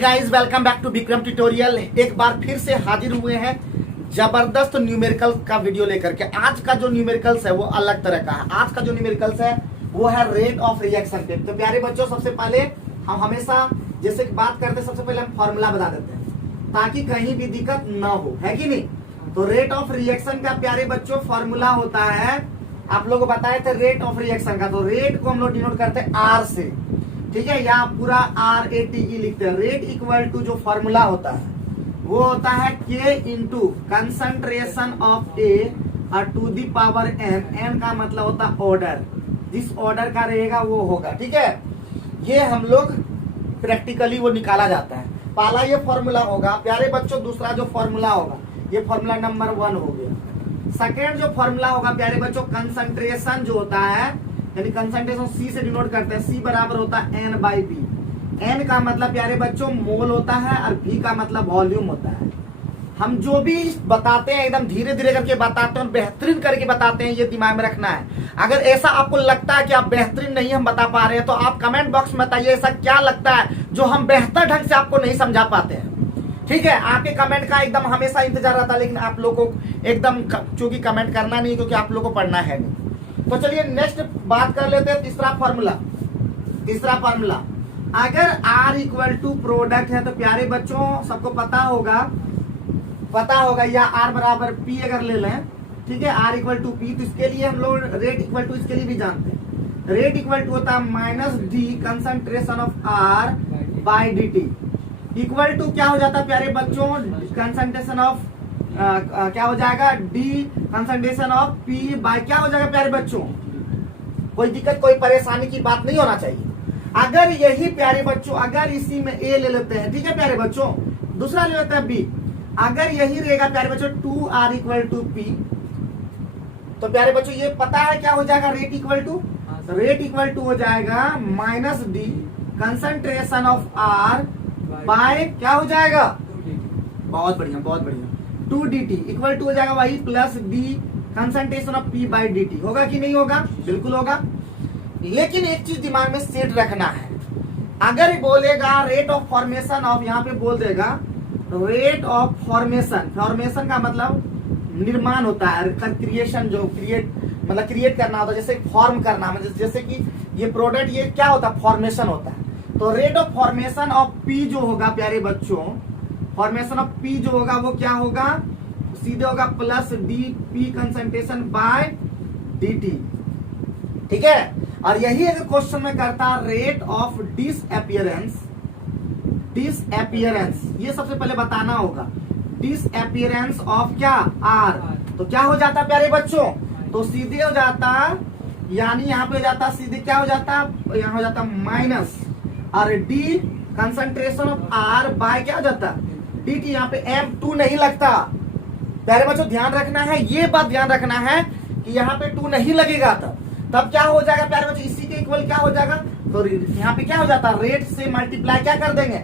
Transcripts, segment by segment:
Guys welcome back to Vikram tutorial. एक बार फिर से हाजिर हुए हैं जबरदस्त न्यूमेरिकल का वीडियो लेकर के। आज का जो न्यूमेरिकल्स है वो अलग तरह का है। आज का जो न्यूमेरिकल्स है वो है रेट ऑफ रिएक्शन पे। तो प्यारे बच्चों, सबसे पहले हम हमेशा जैसे बात करते हैं, सबसे पहले हम फॉर्मूला बता देते हैं ताकि कहीं भी दिक्कत ना हो, है कि नहीं। तो रेट ऑफ रिएक्शन का प्यारे बच्चों फॉर्मूला होता है, आप लोग को बताए थे रेट ऑफ रिएक्शन का। तो रेट को हम लोग डिनोट करते हैं आर से, ठीक है। यहाँ पूरा RATE लिखते हैं। रेट इक्वल टू जो फॉर्मूला होता है वो होता है K into concentration of A to the power N। N का मतलब होता है ऑर्डर, जिस ऑर्डर का रहेगा वो होगा, ठीक है। ये हम लोग प्रैक्टिकली वो निकाला जाता है। पहला ये फॉर्मूला होगा प्यारे बच्चों। दूसरा जो फॉर्मूला होगा ये फॉर्मूला नंबर 1 हो गया। सेकेंड जो फॉर्मूला होगा प्यारे बच्चों, कंसंट्रेशन जो होता है, यानी कंसंट्रेशन C से डिनोट करते हैं। C बराबर होता है N/B। N का मतलब प्यारे बच्चों मोल होता है और V का मतलब वॉल्यूम होता है। हम जो भी बताते हैं एकदम धीरे धीरे करके बताते हैं और बेहतरीन करके बताते हैं, ये दिमाग में रखना है। अगर ऐसा आपको लगता है कि आप बेहतरीन नहीं हम बता पा रहे हैं तो आप कमेंट बॉक्स में बताइए ऐसा क्या लगता है जो हम बेहतर ढंग से आपको नहीं समझा पाते हैं, ठीक है। आपके कमेंट का एकदम हमेशा इंतजार रहता है, लेकिन आप लोगों को एकदम चूंकि कमेंट करना नहीं, क्योंकि आप लोगों को पढ़ना है नहीं। तो चलिए नेक्स्ट बात कर लेते हैं तीसरा फॉर्मूला। तीसरा फॉर्मूला, अगर R इक्वल टू प्रोडक्ट है तो प्यारे बच्चों सबको पता होगा या R बराबर P अगर ले लें, ठीक है। R इक्वल टू P, तो इसके लिए हम लोग रेट इक्वल टू इसके लिए भी जानते हैं। रेट इक्वल टू होता है -D concentration of R by dt। Equal to क्या हो जाता है प्यारे बच्चों, कंसंट्रेशन ऑफ क्या हो जाएगा, D concentration of P by क्या हो जाएगा प्यारे बच्चों। कोई दिक्कत कोई परेशानी की बात नहीं होना चाहिए। अगर यही प्यारे बच्चों, अगर इसी में A ले लेते हैं, ठीक है प्यारे बच्चों, दूसरा ले लेते हैं B। अगर यही रहेगा प्यारे बच्चों 2R इक्वल टू P, तो प्यारे बच्चों ये पता है क्या हो जाएगा rate equal to, rate equal to हो जाएगा -D concentration of R by क्या हो जाएगा, बहुत बढ़िया बहुत बढ़िया, 2dt इक्वल टू हो जाएगा वही +D concentration of P by dt। होगा कि नहीं होगा, बिल्कुल होगा। लेकिन एक चीज दिमाग में सेट रखना है, अगर बोलेगा रेट ऑफ फॉर्मेशन ऑफ, यहाँ पे बोल देगा रेट ऑफ फॉर्मेशन। फॉर्मेशन का मतलब निर्माण होता है, क्रिएशन, जो क्रिएट करना होता है, जैसे फॉर्म करना, मतलब जैसे कि ये प्रोडक्ट ये क्या होता है, फॉर्मेशन होता है। तो rate of formation of P जो होगा प्यारे बच्चों, फॉर्मेशन ऑफ P जो होगा वो क्या होगा, सीधे होगा +D P concentration by dt, ठीक है। और यही अगर क्वेश्चन में करता रेट ऑफ डिसअपियरेंस, ये सबसे पहले बताना होगा। डिसअपियरेंस ऑफ क्या, R, तो क्या हो जाता प्यारे बच्चों, तो सीधे हो जाता, यानी यहाँ पे हो जाता सीधे क्या हो जाता, यहाँ हो जाता माइनस, और D concentration of R by क्या हो जाता dt। यहाँ पे M2 नहीं लगता प्यारे बच्चों, ध्यान रखना है, ये बात ध्यान रखना है कि यहाँ पे 2 नहीं लगेगा। तब क्या हो जाएगा प्यारे बच्चों, इसी के इक्वल क्या हो जाएगा, तो यहाँ पे क्या हो जाता, रेट से मल्टीप्लाई क्या कर देंगे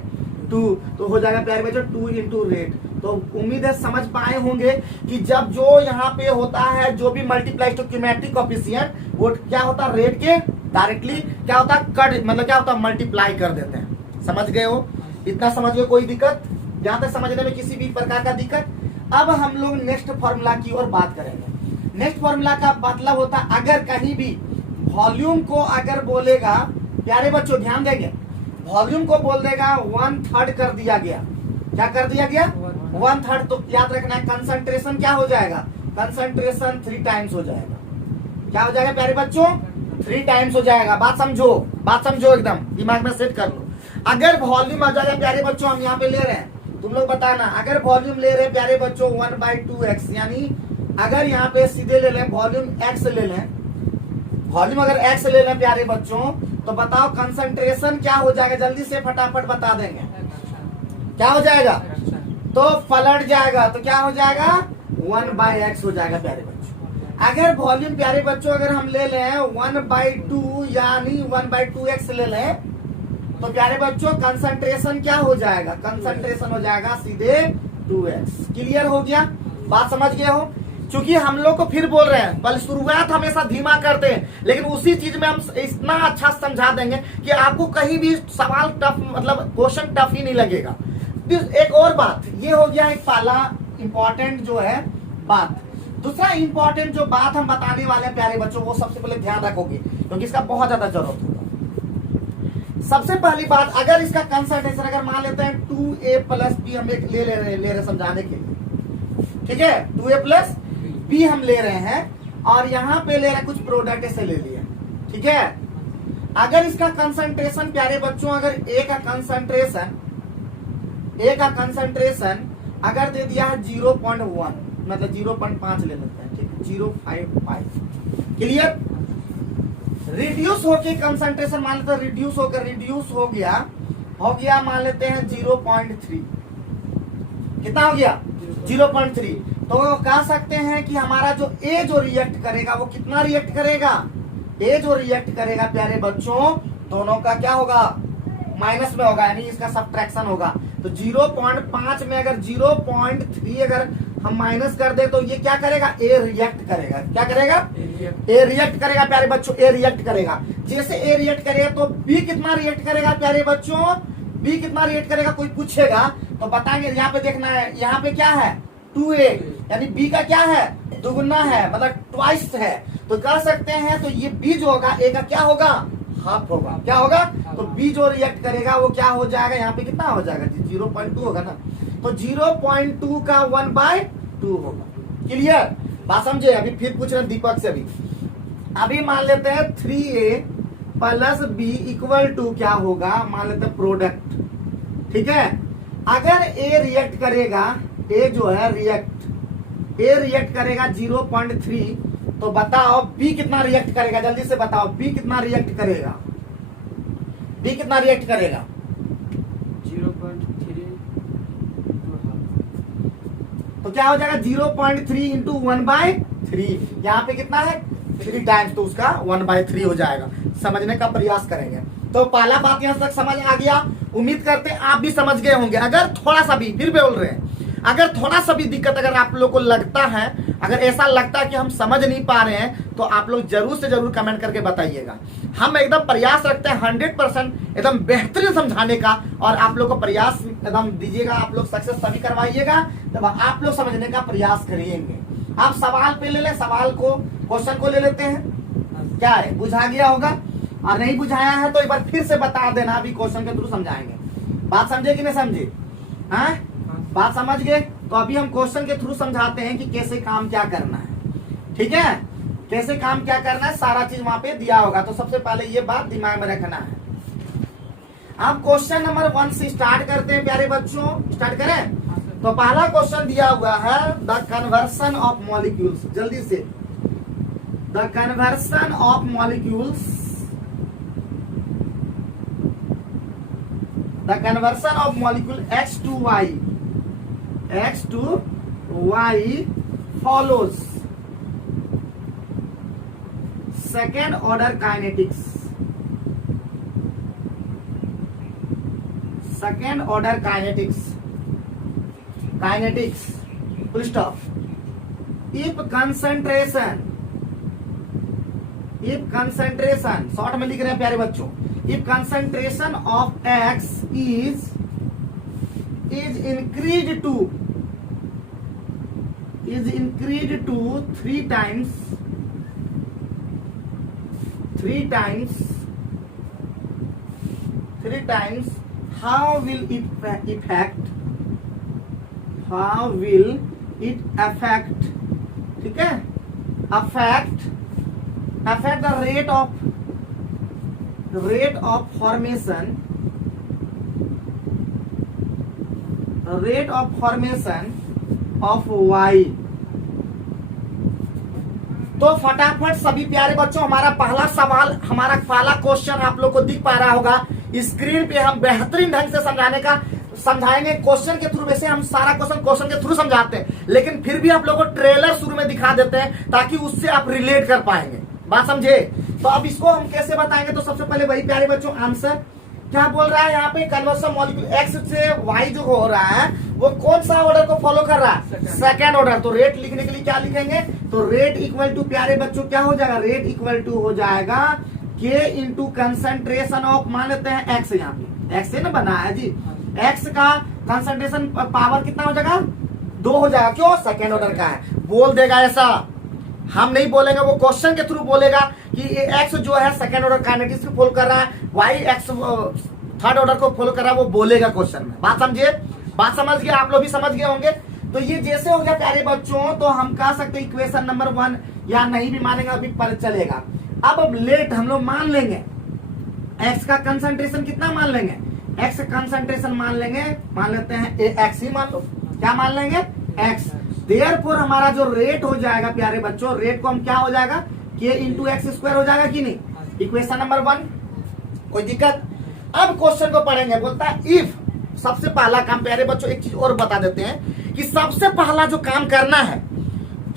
2, तो हो जाएगा प्यारे बच्चों 2 इंटू रेट। तो उम्मीद है समझ पाए होंगे कि जब जो यहाँ पे होता है, जो भी मल्टीप्लाई स्टोइकियोमेट्रिक कोएफिशिएंट, वो क्या होता है रेट के डायरेक्टली क्या होता है कट, मतलब क्या होता है मल्टीप्लाई कर देते हैं। समझ गए हो, इतना समझ गए, कोई दिक्कत जहां तक समझने में किसी भी प्रकार का दिक्कत। अब हम लोग नेक्स्ट फॉर्मूला की ओर बात करेंगे। नेक्स्ट फॉर्मूला का मतलब होता है, अगर कहीं भी वॉल्यूम को अगर बोलेगा प्यारे बच्चों, ध्यान देंगे, वॉल्यूम को बोल देगा 1/3 कर दिया गया, क्या कर दिया गया 1/3, तो याद रखना है कंसंट्रेशन क्या हो जाएगा, कंसंट्रेशन 3 टाइम्स हो जाएगा। क्या हो जाएगा प्यारे बच्चों, 3 टाइम्स हो जाएगा। बात समझो एकदम दिमाग में सेट कर लो। अगर वॉल्यूम आ जाएगा प्यारे बच्चों, हम यहाँ पे ले रहे हैं, तुम लोग बताना, अगर वॉल्यूम ले रहे हैं प्यारे बच्चों 1/2x, यानी अगर यहाँ पे सीधे ले लें वॉल्यूम x ले लें, वॉल्यूम अगर x ले लें प्यारे बच्चों, तो बताओ कंसंट्रेशन क्या हो जाएगा, जल्दी से फटाफट बता देंगे, क्या हो जाएगा, तो पलट जाएगा, तो क्या हो जाएगा 1/x हो जाएगा प्यारे बच्चों। अगर वॉल्यूम प्यारे बच्चों अगर हम ले लें 1/2 यानी 1/2x ले लें, तो प्यारे बच्चों कंसंट्रेशन क्या हो जाएगा, कंसंट्रेशन हो जाएगा सीधे 2x। क्लियर हो गया, बात समझ गए हो। क्योंकि हम लोग को फिर बोल रहे हैं, पहले शुरुआत हमेशा धीमा करते हैं, लेकिन उसी चीज में हम इतना अच्छा समझा देंगे कि आपको कहीं भी सवाल टफ, मतलब क्वेश्चन टफ ही नहीं लगेगा। एक और बात, ये हो गया एक पहला इंपॉर्टेंट जो है बात। दूसरा इंपॉर्टेंट जो बात हम बताने वाले हैं प्यारे बच्चों, वो सबसे पहले ध्यान रखोगे क्योंकि इसका बहुत ज्यादा जरूरत होगा। सबसे पहली बात, अगर इसका कंसंट्रेशन अगर मान लेते हैं 2a+b हम एक ले रहे हैं समझाने के लिए, ठीक है, 2a+b हम ले रहे हैं और यहाँ पे ले रहे हैं कुछ प्रोडक्ट से ले लिया, ठीक है। अगर इसका कंसंट्रेशन प्यारे बच्चों, अगर a का कंसंट्रेशन अगर दे दिया है 0.1, मतलब 0.5 ले लेते हैं, ठीक है, 0.5 क्लियर। रिड्यूस होके कंसंट्रेशन मान लेते हैं, रिड्यूस हो गया मान लेते हैं 0.3, कितना हो गया 0.3। तो कह सकते हैं कि हमारा जो ए जो रिएक्ट करेगा वो कितना रिएक्ट करेगा, ए जो रिएक्ट करेगा प्यारे बच्चों दोनों का क्या होगा, माइनस में होगा, यानी इसका सब्ट्रैक्शन होगा। तो 0.5 में अगर 0.3 अगर हम माइनस कर दे तो ये क्या करेगा, ए रिएक्ट करेगा। क्या करेगा, ए रिएक्ट करेगा प्यारे बच्चों, ए रिएक्ट करेगा। जैसे ए रिएक्ट करेगा तो बी कितना रिएक्ट करेगा प्यारे बच्चों, बी कितना रिएक्ट करेगा, कोई पूछेगा तो बताएंगे। यहाँ पे देखना है, यहाँ पे क्या है 2a, यानी बी का क्या है, दुगुना है, मतलब ट्वाइस है। तो कह सकते हैं तो ये बी जो होगा ए का क्या होगा, हाफ होगा। क्या होगा, तो बी जो रिएक्ट करेगा वो क्या हो जाएगा, यहाँ पे कितना हो जाएगा 0.2 होगा ना, तो 0.2 का 1/2 होगा। क्लियर, बात समझे। अभी फिर पूछ रहे हैं दीपक से, अभी मान लेते हैं 3a+b = क्या होगा, मान लेते हैं प्रोडक्ट, ठीक है। अगर ए रिएक्ट करेगा, ए जो है ए रिएक्ट करेगा 0.3, तो बताओ बी कितना रिएक्ट करेगा, जल्दी से बताओ बी कितना रिएक्ट करेगा, बी कितना रिएक्ट करेगा 0.3, तो क्या हो जाएगा 0.3 इंटू 1/3, यहाँ पे कितना है 3 टाइम्स, तो उसका 1/3 हो जाएगा। समझने का प्रयास करेंगे। तो पहला बात यहाँ तक समझ आ गया, उम्मीद करते हैं आप भी समझ गए होंगे। अगर थोड़ा सा भी, फिर बोल रहे हैं, अगर थोड़ा सा भी दिक्कत अगर आप लोग को लगता है, अगर ऐसा लगता है कि हम समझ नहीं पा रहे हैं, तो आप लोग जरूर से जरूर कमेंट करके बताइएगा। हम एकदम प्रयास रखते हैं 100% एकदम बेहतरीन समझाने का, और आप लोग को प्रयास एकदम दीजिएगा, आप लोग सक्सेस तभी करवाइएगा तब आप लोग समझने का प्रयास करिएंगे। आप सवाल पे ले ले, सवाल को, क्वेश्चन को ले लेते हैं, क्या है बुझा गया होगा, और नहीं बुझाया है तो एक बार फिर से बता देना, अभी क्वेश्चन के थ्रू समझाएंगे। बात समझे कि नहीं समझे, हाँ बात समझ गए। तो अभी हम क्वेश्चन के थ्रू समझाते हैं कि कैसे काम क्या करना है, ठीक है, कैसे काम क्या करना है, सारा चीज वहां पे दिया होगा। तो सबसे पहले ये बात दिमाग में रखना है। अब क्वेश्चन नंबर 1 से स्टार्ट करते हैं प्यारे बच्चों, स्टार्ट करें। तो पहला क्वेश्चन दिया हुआ है द कन्वर्सन ऑफ मॉलिक्यूल्स, जल्दी से, the conversion of molecules, the conversion of molecule X to Y follows second order kinetics, second order kinetics, full stop. if concentration, short में लिख रहे हैं प्यारे बच्चों, if concentration of X is increased to 3 times, how will it affect, ठीक है, affect the rate of formation of Y। तो फटाफट सभी प्यारे बच्चों, हमारा पहला सवाल, हमारा पहला क्वेश्चन आप लोग को दिख पा रहा होगा स्क्रीन पे। हम बेहतरीन ढंग से समझाएंगे क्वेश्चन के थ्रू। वैसे हम सारा क्वेश्चन के थ्रू समझाते हैं, लेकिन फिर भी आप लोगों को ट्रेलर शुरू में दिखा देते हैं ताकि उससे आप रिलेट कर पाएंगे। बात समझे। तो अब इसको हम कैसे बताएंगे, तो सबसे पहले वही प्यारे बच्चों आंसर क्या बोल रहा है यहाँ पे, कन्वर्सन मॉलिक्यूल X से Y जो हो रहा है वो कौन सा ऑर्डर को फॉलो कर रहा है? Second order. तो रेट लिखने के लिए क्या लिखेंगे? तो रेट इक्वल टू प्यारे बच्चों क्या हो जाएगा? रेट इक्वल टू हो जाएगा के इंटू कंसंट्रेशन ऑफ, मान लेते हैं एक्स, यहाँ पे एक्स से ना बना है जी, एक्स का कंसंट्रेशन पावर कितना हो जाएगा? 2 हो जाएगा। क्यों? सेकेंड ऑर्डर का है। बोल देगा ऐसा, हम नहीं बोलेंगे, वो क्वेश्चन के थ्रू बोलेगा कि एक्स जो है सेकेंड ऑर्डर काइनेटिक्स को फॉलो कर रहा है, वाई एक्स थर्ड ऑर्डर को फॉलो कर रहा है, वो बोलेगा क्वेश्चन में। बात समझिए? बात समझ गए आप लोग भी? समझ गए होंगे। तो ये जैसे हो गया प्यारे बच्चों, तो हम कह सकते हैं इक्वेशन नंबर 1, या नहीं भी मानेंगे अभी पर चलेगा। अब लेट हम लोग मान लेंगे एक्स का कंसंट्रेशन कितना मान लेंगे? एक्स कंसंट्रेशन मान लेंगे, मान लेते हैं एक्स ही मान लो। क्या मान लेंगे? एक्स। देयरफॉर हमारा जो रेट हो जाएगा प्यारे बच्चों, रेट को हम क्या हो जाएगा? के इंटू एक्स स्क्वायर हो जाएगा कि नहीं? Equation number 1। कोई दिक्कत? अब क्वेश्चन को पढ़ेंगे। बोलता है इफ, सबसे पहला काम प्यारे बच्चों एक चीज और बता देते हैं कि सबसे पहला जो काम करना है,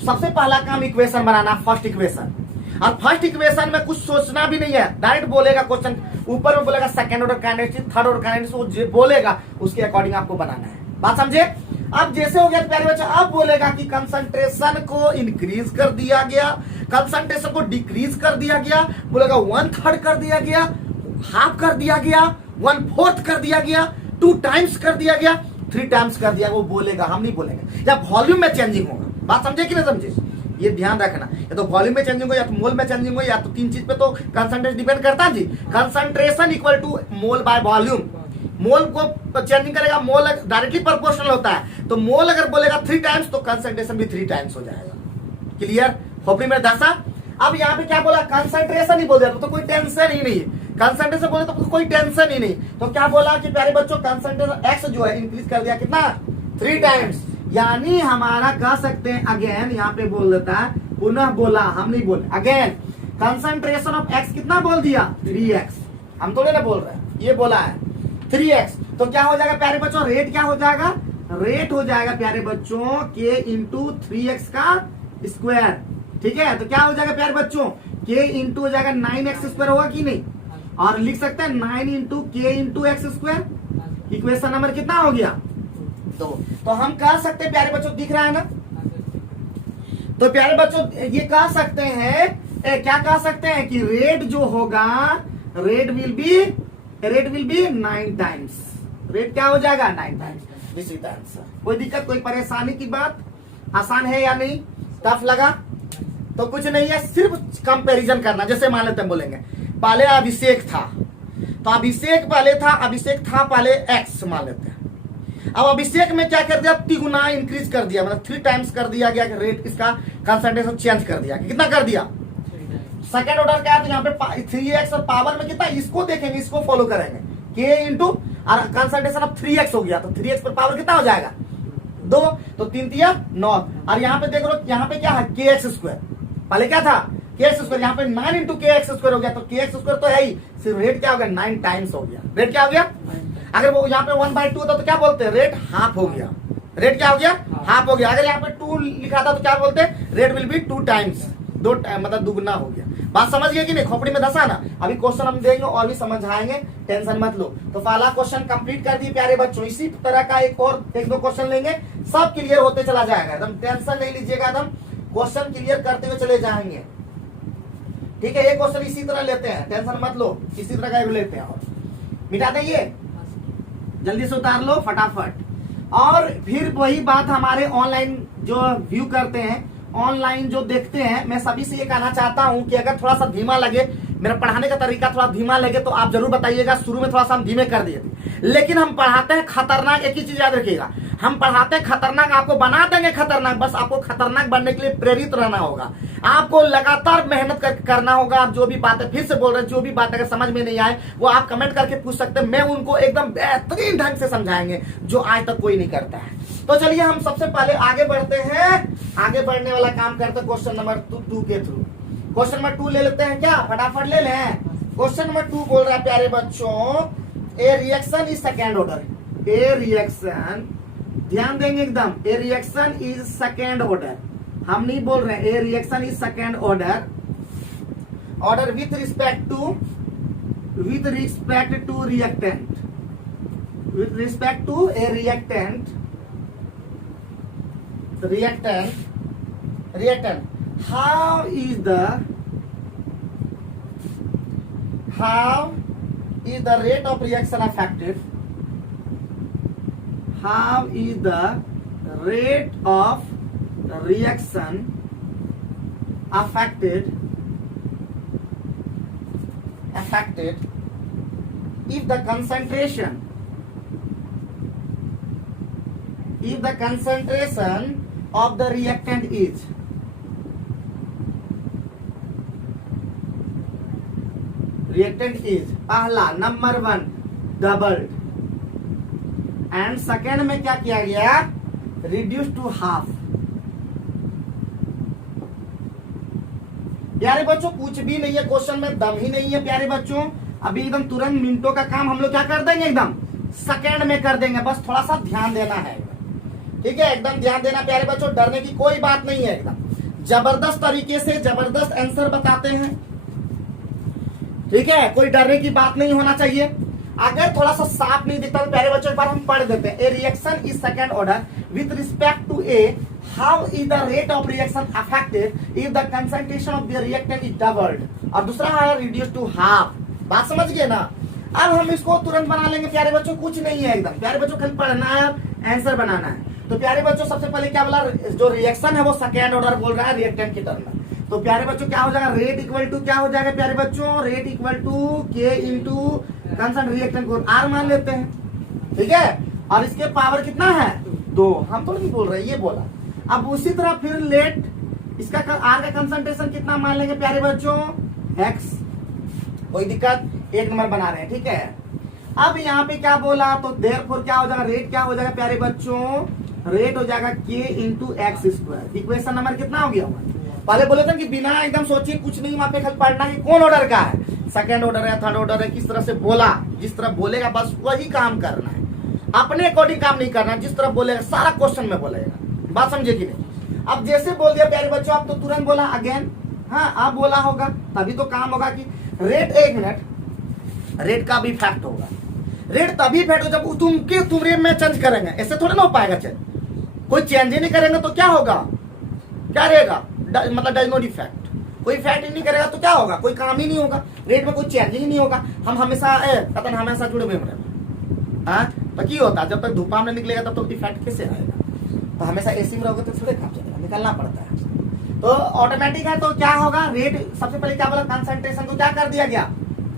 सबसे पहला काम इक्वेशन बनाना, फर्स्ट इक्वेशन। और फर्स्ट इक्वेशन में कुछ सोचना भी नहीं है, डायरेक्ट बोलेगा क्वेश्चन। ऊपर में बोलेगा second order kinetics, third order kinetics, वो जो बोलेगा उसके अकॉर्डिंग आपको बनाना है। बात समझे? अब जैसे हो गया प्यारे बच्चे, अब बोलेगा कि कंसंट्रेशन को इंक्रीज कर दिया गया, कंसंट्रेशन को डिक्रीज कर दिया गया, बोलेगा 1/3 कर दिया गया, हाफ कर दिया गया, 1/4 कर दिया गया, 2 टाइम्स कर दिया गया, 3 टाइम्स कर दिया, वो बोलेगा, हम नहीं बोलेंगे। या वॉल्यूम में चेंजिंग होगा। बात समझे कि नहीं समझे? ये ध्यान रखना, या तो वॉल्यूम में चेंजिंग हो, या तो मोल में चेंजिंग हो, या तो 3 चीज पे तो कंसंट्रेशन डिपेंड करता है जी। Concentration equal to mole by volume. Mole को चेंजिंग करेगा, मोल डायरेक्टली प्रोपोर्शनल होता है, तो मोल अगर बोलेगा 3 टाइम्स तो कंसंट्रेशन भी 3 टाइम्स हो जाएगा। क्लियर? खोपड़ी में दसा। अब यहाँ पे क्या बोला? कंसंट्रेशन ही बोल दिया तो कोई टेंशन ही नहीं। कंसंट्रेशन बोले तो कोई टेंशन ही नहीं। तो क्या बोला कि प्यारे बच्चों कंसंट्रेशन एक्स जो है इंक्रीज कर दिया कितना? 3 टाइम्स। यानी हमारा कह सकते हैं अगेन, यहाँ पे बोल देता है, पुनः बोला, हम नहीं बोले, अगेन कंसंट्रेशन ऑफ एक्स कितना बोल दिया? 3x। हम थोड़े ना बोल रहे हैं, ये बोला है 3x। तो क्या हो जाएगा प्यारे बच्चों? रेट क्या हो जाएगा? रेट हो जाएगा प्यारे बच्चों के इंटू 3x का स्क्वायर। ठीक है? तो क्या हो जाएगा प्यारे बच्चों? के इंटू हो जाएगा 9x स्क्वायर, होगा कि नहीं? और लिख सकते हैं 9 into K into x square. Equation number कितना हो गया? तो हम कह सकते हैं प्यारे बच्चों, दिख रहा है ना? तो प्यारे बच्चों ये कह सकते हैं, क्या कह सकते हैं कि रेट जो होगा, rate will be 9 times. Rate क्या हो जाएगा? 9 times. This is the answer. कोई दिक्कत, कोई परेशानी की बात? आसान है या नहीं? टफ लगा तो कुछ नहीं है, सिर्फ कंपैरिजन करना। जैसे मान लेते हैं, बोलेंगे पहले अभिषेक था, तो अभिषेक पहले था, अभिषेक था पहले एक्स मान लेते हैं। अब अभिषेक में क्या कर दिया? 3 गुना इंक्रीज कर दिया, मतलब 3 टाइम्स कर दिया गया। रेट इसका कंसंट्रेशन चेंज कर दिया। कितना कर दिया? सेकंड ऑर्डर का है, तो यहाँ पे 3x और पावर में कितना? इसको देखेंगे, इसको फॉलो करेंगे। के इंटू और कंसंट्रेशन अब 3x हो गया, तो 3x पर पावर कितना हो जाएगा? 2। तो 3 तिया 9। और यहाँ पे देख लो, यहाँ पे क्या है? kx square. पहले क्या था? kx square. यहाँ पे 9 इंटू kx स्क्वायर हो गया, तो kx स्क्वायर तो है ही, सिर्फ रेट क्या हो गया? 9 टाइम्स हो गया। रेट क्या हो गया? अगर वो यहाँ पे 1/2 होता तो क्या बोलते हैं? रेट हाफ हो गया। रेट क्या हो गया? हाफ हो गया। अगर यहाँ पे 2 लिखा था तो क्या बोलते हैं? रेट विल बी 2 टाइम्स, 2 मतलब दुगना हो गया। बात समझ गए कि नहीं? खोपड़ी में धसा ना। अभी क्वेश्चन हम देंगे और भी समझाएंगे, टेंशन मत लो। तो पहला क्वेश्चन कंप्लीट कर दिए प्यारे बच्चों। इसी तरह का एक और 1-2 क्वेश्चन लेंगे, सब क्लियर होते चला जाएगा। एकदम टेंशन नहीं लीजिएगा, एकदम क्वेश्चन क्लियर करते हुए चले जाएंगे। ठीक है? एक क्वेश्चन इसी तरह लेते हैं, टेंशन मत लो, इसी तरह का लेते हैं। और मिटा दें, ये जल्दी से उतार लो फटाफट। और फिर वही बात, हमारे ऑनलाइन जो व्यू करते हैं, ऑनलाइन जो देखते हैं, मैं सभी से ये कहना चाहता हूं कि अगर थोड़ा सा धीमा लगे, मेरा पढ़ाने का तरीका थोड़ा धीमा लगे तो आप जरूर बताइएगा। शुरू में थोड़ा सा हम धीमे कर दिए थे, लेकिन हम पढ़ाते हैं खतरनाक। एक ही चीज याद रखिएगा, हम पढ़ाते हैं खतरनाक, आपको बना देंगे खतरनाक। बस आपको खतरनाक बनने के लिए प्रेरित रहना होगा, आपको लगातार मेहनत करना होगा। आप जो भी बातें, फिर से बोल रहे हैं, जो भी बात अगर समझ में नहीं आए वो आप कमेंट करके पूछ सकते हैं, मैं उनको एकदम बेहतरीन ढंग से समझाएंगे, जो आज तक कोई नहीं करता है। तो चलिए हम सबसे पहले आगे बढ़ते हैं, आगे बढ़ने वाला काम करते हैं क्वेश्चन नंबर 2 के थ्रू। क्वेश्चन नंबर 2 ले लेते हैं क्या? फटाफट ले लें। क्वेश्चन नंबर 2 बोल रहा है प्यारे बच्चों, A reaction is second order. A reaction, ध्यान देंगे एकदम, A reaction is second order. हम नहीं बोल रहे हैं, A reaction is second order. Order with respect to reactant, with respect to A reactant reactant, how is the rate of reaction affected? How is the rate of reaction affected if the concentration of the reactant is पहला number 1 doubled and second में क्या किया गया, reduce to half. प्यारे बच्चों कुछ भी नहीं है, क्वेश्चन में दम ही नहीं है प्यारे बच्चों। अभी एकदम तुरंत मिनटों का काम हम लोग क्या कर देंगे, एकदम सेकेंड में कर देंगे। बस थोड़ा सा ध्यान देना है, ठीक है, एकदम ध्यान देना प्यारे बच्चों, डरने की कोई बात नहीं है। एकदम जबरदस्त तरीके से जबरदस्त आंसर बताते हैं, ठीक है, कोई डरने की बात नहीं होना चाहिए। अगर थोड़ा सा साफ नहीं दिखता तो प्यारे बच्चों एक बार हम पढ़ देते हैं। A reaction is second order with respect to A, how is the rate of reaction affected if the concentration of the reactant is doubled, और दूसरा है रिड्यूस टू हाफ। बात समझ गए ना। अब हम इसको तुरंत बना लेंगे प्यारे बच्चों, कुछ नहीं है एकदम प्यारे बच्चों, खाली पढ़ना है, आंसर बनाना है। तो प्यारे बच्चों सबसे पहले क्या बोला, जो रिएक्शन है वो सेकेंड ऑर्डर बोल रहा है रिएक्टेंट की टर्म में। तो प्यारे बच्चों क्या हो जाएगा, रेट इक्वल टू क्या हो जाएगा प्यारे बच्चों, रेट इक्वल टू के इंटू कंसंट रिएक्टेंट को आर मान लेते हैं, ठीक है, और इसके पावर कितना है 2, हम तो नहीं बोल रहे, ये बोला। अब उसी तरह फिर लेट इसका आर का कंसंट्रेशन कितना मान लेंगे प्यारे बच्चों, एक्स, कोई दिक्कत, 1 नंबर बना रहे हैं, ठीक है। अब यहाँ पे क्या बोला, तो देयरफॉर क्या हो जाएगा, रेट क्या हो जाएगा प्यारे बच्चों, रेट हो जाएगा के into x square. Equation number कितना हो गया, पहले बोले थे कि बिना एकदम सोचिए कुछ नहीं, वहां पे खाली पढ़ना कि कौन ऑर्डर का है, सेकंड ऑर्डर है, थर्ड ऑर्डर है, किस तरह से बोला, जिस तरह बोलेगा बस वही काम करना है, अपने अकॉर्डिंग काम नहीं करना, जिस तरह बोलेगा सारा क्वेश्चन में बोलेगा। बात समझे कि नहीं। अब जैसे बोल दिया प्यारे बच्चों, आप तो तुरंत बोला अगेन, हाँ आप बोला होगा तभी तो काम होगा कि रेट, 1 मिनट, रेट का भी फैक्ट होगा। रेट तभी फैक्ट हो जब तुम रेट में चेंज करेंगे, ऐसे थोड़ा ना हो पाएगा चेंज, कोई चेंज ही नहीं करेंगे तो क्या होगा, क्या रहेगा, मतलब डज नॉट इफेक्ट, कोई इफेक्ट ही नहीं करेगा तो क्या होगा, कोई काम ही नहीं होगा, रेट में कोई चेंज ही नहीं होगा। हम हमेशा हमेशा जुड़े हुए हैं, तो क्या होता है, जब तक धूपा में निकलेगा तब तो इफेक्ट कैसे आएगा, तो हमेशा एसी में रहोगे तो थोड़े काम चलेगा, निकलना पड़ता है। तो ऑटोमेटिक है, तो क्या होगा, रेट सबसे पहले क्या बोला, कंसंट्रेशन को क्या कर दिया गया,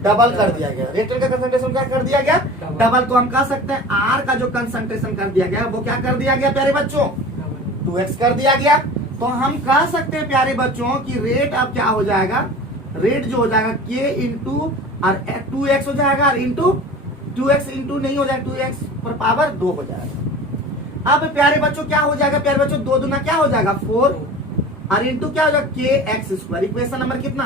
डबल कर दिया गया, रिएक्टेंट का कंसंट्रेशन क्या कर दिया गया, डबल। तो हम कह सकते हैं आर का जो कंसंट्रेशन कर दिया गया वो क्या कर दिया गया प्यारे बच्चों, 2x कर दिया गया। तो हम कह सकते हैं प्यारे बच्चों कि रेट अब क्या हो जाएगा, रेट जो हो जाएगा के इंटू और 2x हो जाएगा, और इंटू 2x इंटू नहीं हो जाएगा, 2x पर पावर 2 हो जाएगा। अब प्यारे बच्चों क्या हो जाएगा प्यारे बच्चों, 2 दूना क्या हो जाएगा 4, और इंटू क्या हो जाएगा के एक्स स्क्वायर। इक्वेशन नंबर कितना,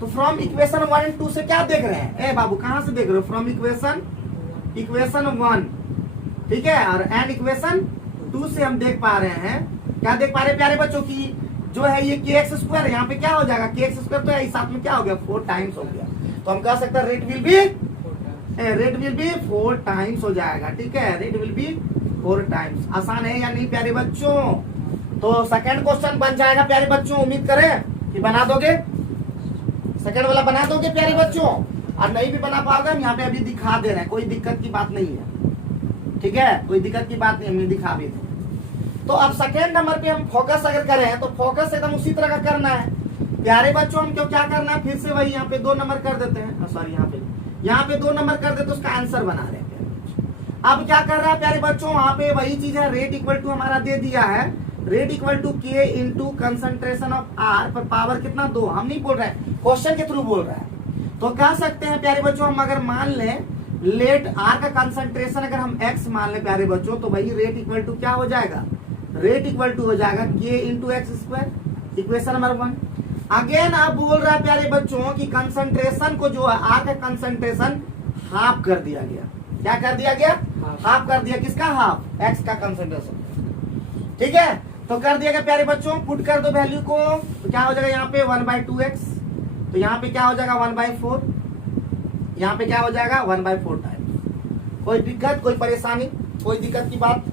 तो फ्रॉम इक्वेशन 1 एंड 2 से क्या देख रहे हैं, ए बाबू कहां से देख रहे हो, फ्रॉम इक्वेशन 1, ठीक है, और एंड इक्वेशन 2 से हम देख पा रहे हैं, क्या देख पा रहे हैं प्यारे बच्चों की, जो है ये के एक्स स्क्वायर, यहाँ पे क्या हो जाएगा के एक्स स्क्वायर, तो इस साथ में क्या हो गया 4 टाइम्स हो गया। तो हम कह सकते हैं रेट विल बी 4 टाइम्स हो जाएगा, ठीक है, रेट विल बी 4 टाइम्स। आसान है या नहीं प्यारे बच्चों। तो सेकंड क्वेश्चन बन जाएगा प्यारे बच्चों, उम्मीद करें कि बना दोगे, सेकंड वाला बना दोगे प्यारे बच्चों, और नहीं भी बना पाओगे हम यहाँ पे अभी दिखा दे रहे हैं, कोई दिक्कत की बात नहीं है, ठीक है, कोई दिक्कत की बात नहीं, हम दिखा भी दें। तो अब सेकेंड नंबर पे हम फोकस अगर करें तो फोकस एकदम उसी तरह का करना है प्यारे बच्चों। हम क्यों क्या करना है, फिर से वही यहाँ पे 2 नंबर कर देते हैं, सॉरी यहाँ पे 2 नंबर कर देते, उसका आंसर बना रहे हैं। अब क्या कर रहा है प्यारे बच्चों, वहां पे वही चीज है, रेट इक्वल टू हमारा दे दिया है, रेट इक्वल टू के इंटू कंसंट्रेशन ऑफ आर पर पावर कितना 2, हम नहीं बोल रहे हैं, क्वेश्चन के थ्रू बोल रहा है। तो कह सकते हैं प्यारे बच्चों, हम अगर मान लें लेट आर का कंसंट्रेशन अगर हम एक्स मान ले प्यारे बच्चों, तो वही रेट इक्वल टू क्या हो जाएगा, रेट इक्वल टू हो जाएगा के into x square. Equation number 1 again आप बोल रहा है प्यारे बच्चों कि कंसंट्रेशन को जो है आर का कंसंट्रेशन हाफ कर दिया गया, क्या कर दिया गया, हाफ कर दिया, किसका हाफ, एक्स का कंसंट्रेशन, ठीक है। तो कर दिया गया प्यारे बच्चों, पुट कर दो वैल्यू को, तो क्या हो जाएगा यहाँ पे 1/2x, तो यहाँ पे क्या हो जाएगा 1/4, यहाँ पे क्या हो जाएगा 1/4 टाइम्स। कोई दिक्कत, कोई परेशानी, कोई दिक्कत की बात।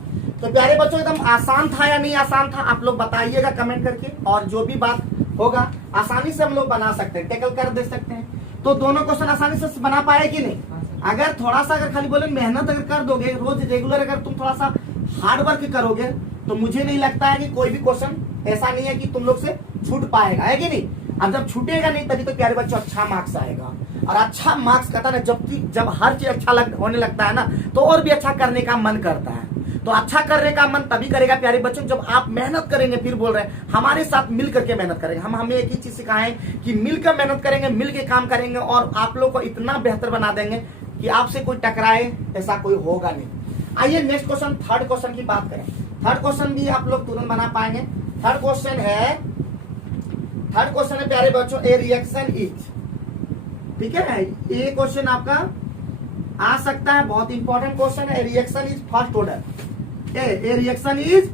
तो प्यारे बच्चों एकदम आसान था या नहीं आसान था, आप लोग बताइएगा कमेंट करके, और जो भी बात होगा आसानी से हम लोग बना सकते हैं, टेकल कर दे सकते हैं। तो दोनों क्वेश्चन आसानी से बना पाए कि नहीं? अगर थोड़ा सा अगर खाली बोले मेहनत अगर कर दोगे, रोज रेगुलर अगर तुम थोड़ा सा हार्ड वर्क करोगे, तो मुझे नहीं लगता है कि कोई भी क्वेश्चन ऐसा नहीं है कि तुम लोग से छूट पाएगा, है कि नहीं? अब जब छूटेगा नहीं तभी तो प्यारे बच्चों अच्छा मार्क्स आएगा। और अच्छा मार्क्स कहता है जब हर चीज अच्छा होने लगता है ना, तो और भी अच्छा करने का मन करता है। तो अच्छा करने का मन तभी करेगा प्यारे बच्चों जब आप मेहनत करेंगे। फिर बोल रहे हैं हमारे साथ मिल करके मेहनत करेंगे। हम हमें एक ही चीज सिखाएं कि मिलकर मेहनत करेंगे, मिल के काम करेंगे, और आप लोग को इतना बेहतर बना देंगे कि आपसे कोई टकराए ऐसा कोई होगा नहीं। आइए नेक्स्ट क्वेश्चन, थर्ड क्वेश्चन की बात करें। थर्ड क्वेश्चन भी आप लोग तुरंत बना पाएंगे। थर्ड क्वेश्चन है प्यारे बच्चों, ए रिएक्शन इज, ठीक है, ये क्वेश्चन आपका आ सकता है, बहुत इंपॉर्टेंट क्वेश्चन है। Reaction is first order, A reaction is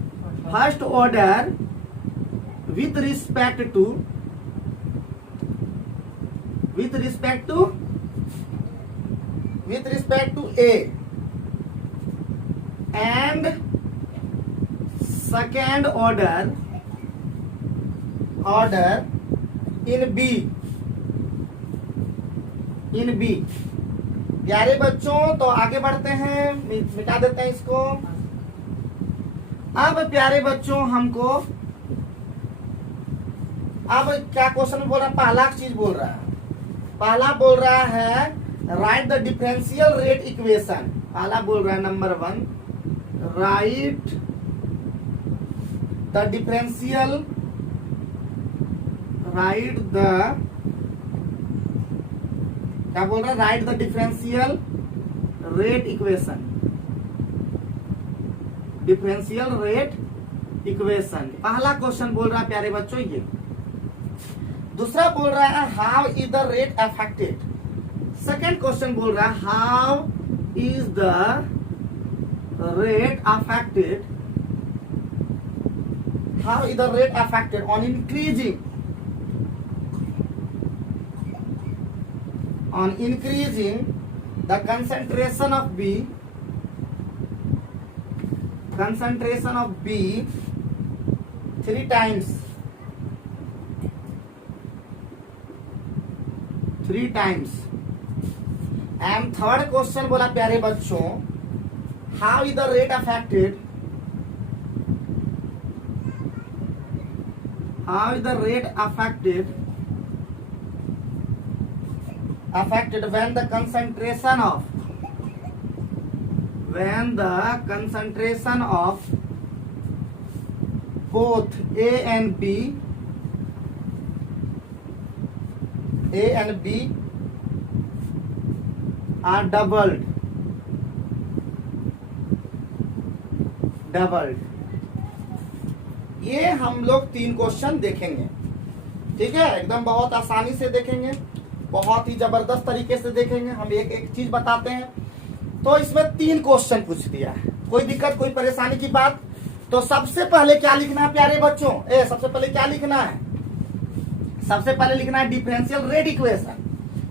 first order with respect to A and second order in B। प्यारे बच्चों तो आगे बढ़ते हैं, मिटा देते हैं इसको। अब प्यारे बच्चों हमको अब क्या क्वेश्चन बोल रहा है? पहला चीज बोल रहा है, पहला बोल रहा है right the differential rate equation. पहला बोल रहा है नंबर 1, राइट द डिफरेंशियल क्या बोल रहा है? Right the differential rate equation. पहला क्वेश्चन बोल रहा है प्यारे बच्चों ये। दूसरा बोल रहा है how is the rate affected. Second question बोल रहा है how is the rate affected on increasing the concentration of B 3 times and third question बोला प्यारे बच्चों how is the rate affected when the concentration of both A and B are doubled। ये हम लोग 3 question देखेंगे, ठीक है, एकदम बहुत आसानी से देखेंगे, बहुत ही जबरदस्त तरीके से देखेंगे। हम एक एक चीज बताते हैं। तो इसमें 3 क्वेश्चन पूछ दिया है, कोई दिक्कत कोई परेशानी की बात? तो सबसे पहले क्या लिखना है प्यारे बच्चों? सबसे पहले क्या लिखना है? सबसे पहले लिखना है डिफरेंशियल रेट इक्वेशन।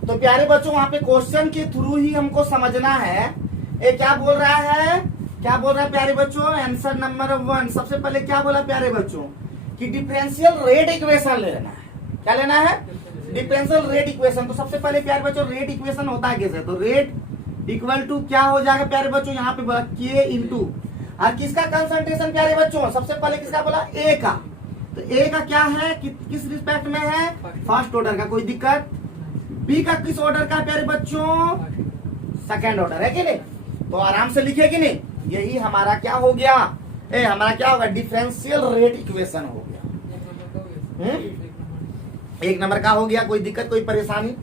तो प्यारे बच्चों वहां पे क्वेश्चन के थ्रू ही हमको समझना है क्या बोल रहा है प्यारे बच्चों? आंसर नंबर 1 सबसे पहले क्या बोला प्यारे बच्चों कि डिफरेंशियल रेट इक्वेशन लेना है। क्या लेना है? Differential rate equation. तो सबसे पहले प्यारे बच्चों रेट इक्वेशन होता है कैसे? तो रेट इक्वल टू क्या हो जाएगा प्यारे बच्चों? यहाँ पे बोला के इंटू और किसका कंसंट्रेशन प्यारे बच्चों? सबसे पहले किसका बोला? ए का। तो ए का क्या है किस रिस्पेक्ट में है? फर्स्ट ऑर्डर का। कोई दिक्कत? बी का किस ऑर्डर का प्यारे बच्चों? सेकेंड ऑर्डर है कि नहीं? तो आराम से लिखे कि नहीं? यही हमारा क्या हो गया? हमारा क्या होगा? डिफरेंशियल रेट इक्वेशन हो गया। एक नंबर का हो गया। कोई दिक्कत कोई परेशानी?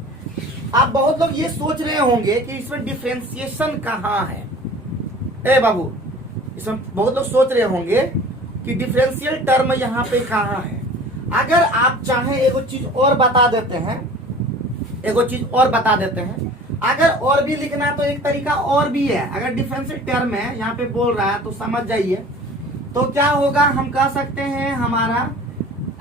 आप बहुत लोग ये सोच रहे होंगे कि इसमें डिफरेंशिएशन कहाँ है? बाबू इसमें बहुत लोग सोच रहे होंगे कि डिफरेंशियल टर्म यहाँ पे कहाँ है। अगर आप चाहें एगो चीज और बता देते हैं, अगर और भी लिखना है तो एक तरीका और भी है। अगर डिफरेंशियल टर्म है यहाँ पे बोल रहा है तो समझ जाइए। तो क्या होगा? हम कह सकते हैं हमारा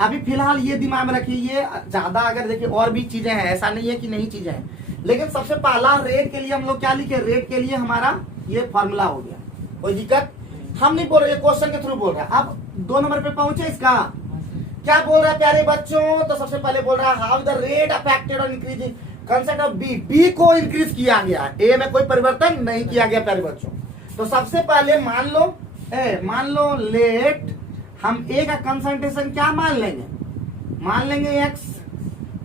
अभी फिलहाल ये दिमाग में रखिए, ये ज्यादा अगर देखिए और भी चीजें हैं, ऐसा नहीं है कि नहीं चीजें हैं, लेकिन सबसे पहला रेट के लिए हम लोग क्या लिखे? रेट के लिए हमारा ये फॉर्मूला हो गया। कोई दिक्कत? हम नहीं बोल रहे, क्वेश्चन के थ्रू बोल रहा है। अब 2 नंबर पे पहुंचे इसका क्या बोल रहा है प्यारे बच्चों, तो सबसे पहले बोल रहा है हाउ द रेट अफेक्टेड और increasing concept of B, B को इंक्रीज किया गया, ए में कोई परिवर्तन नहीं किया गया प्यारे बच्चों। तो सबसे पहले मान लो लेट हम ए का कंसंट्रेशन क्या मान लेंगे एक्स,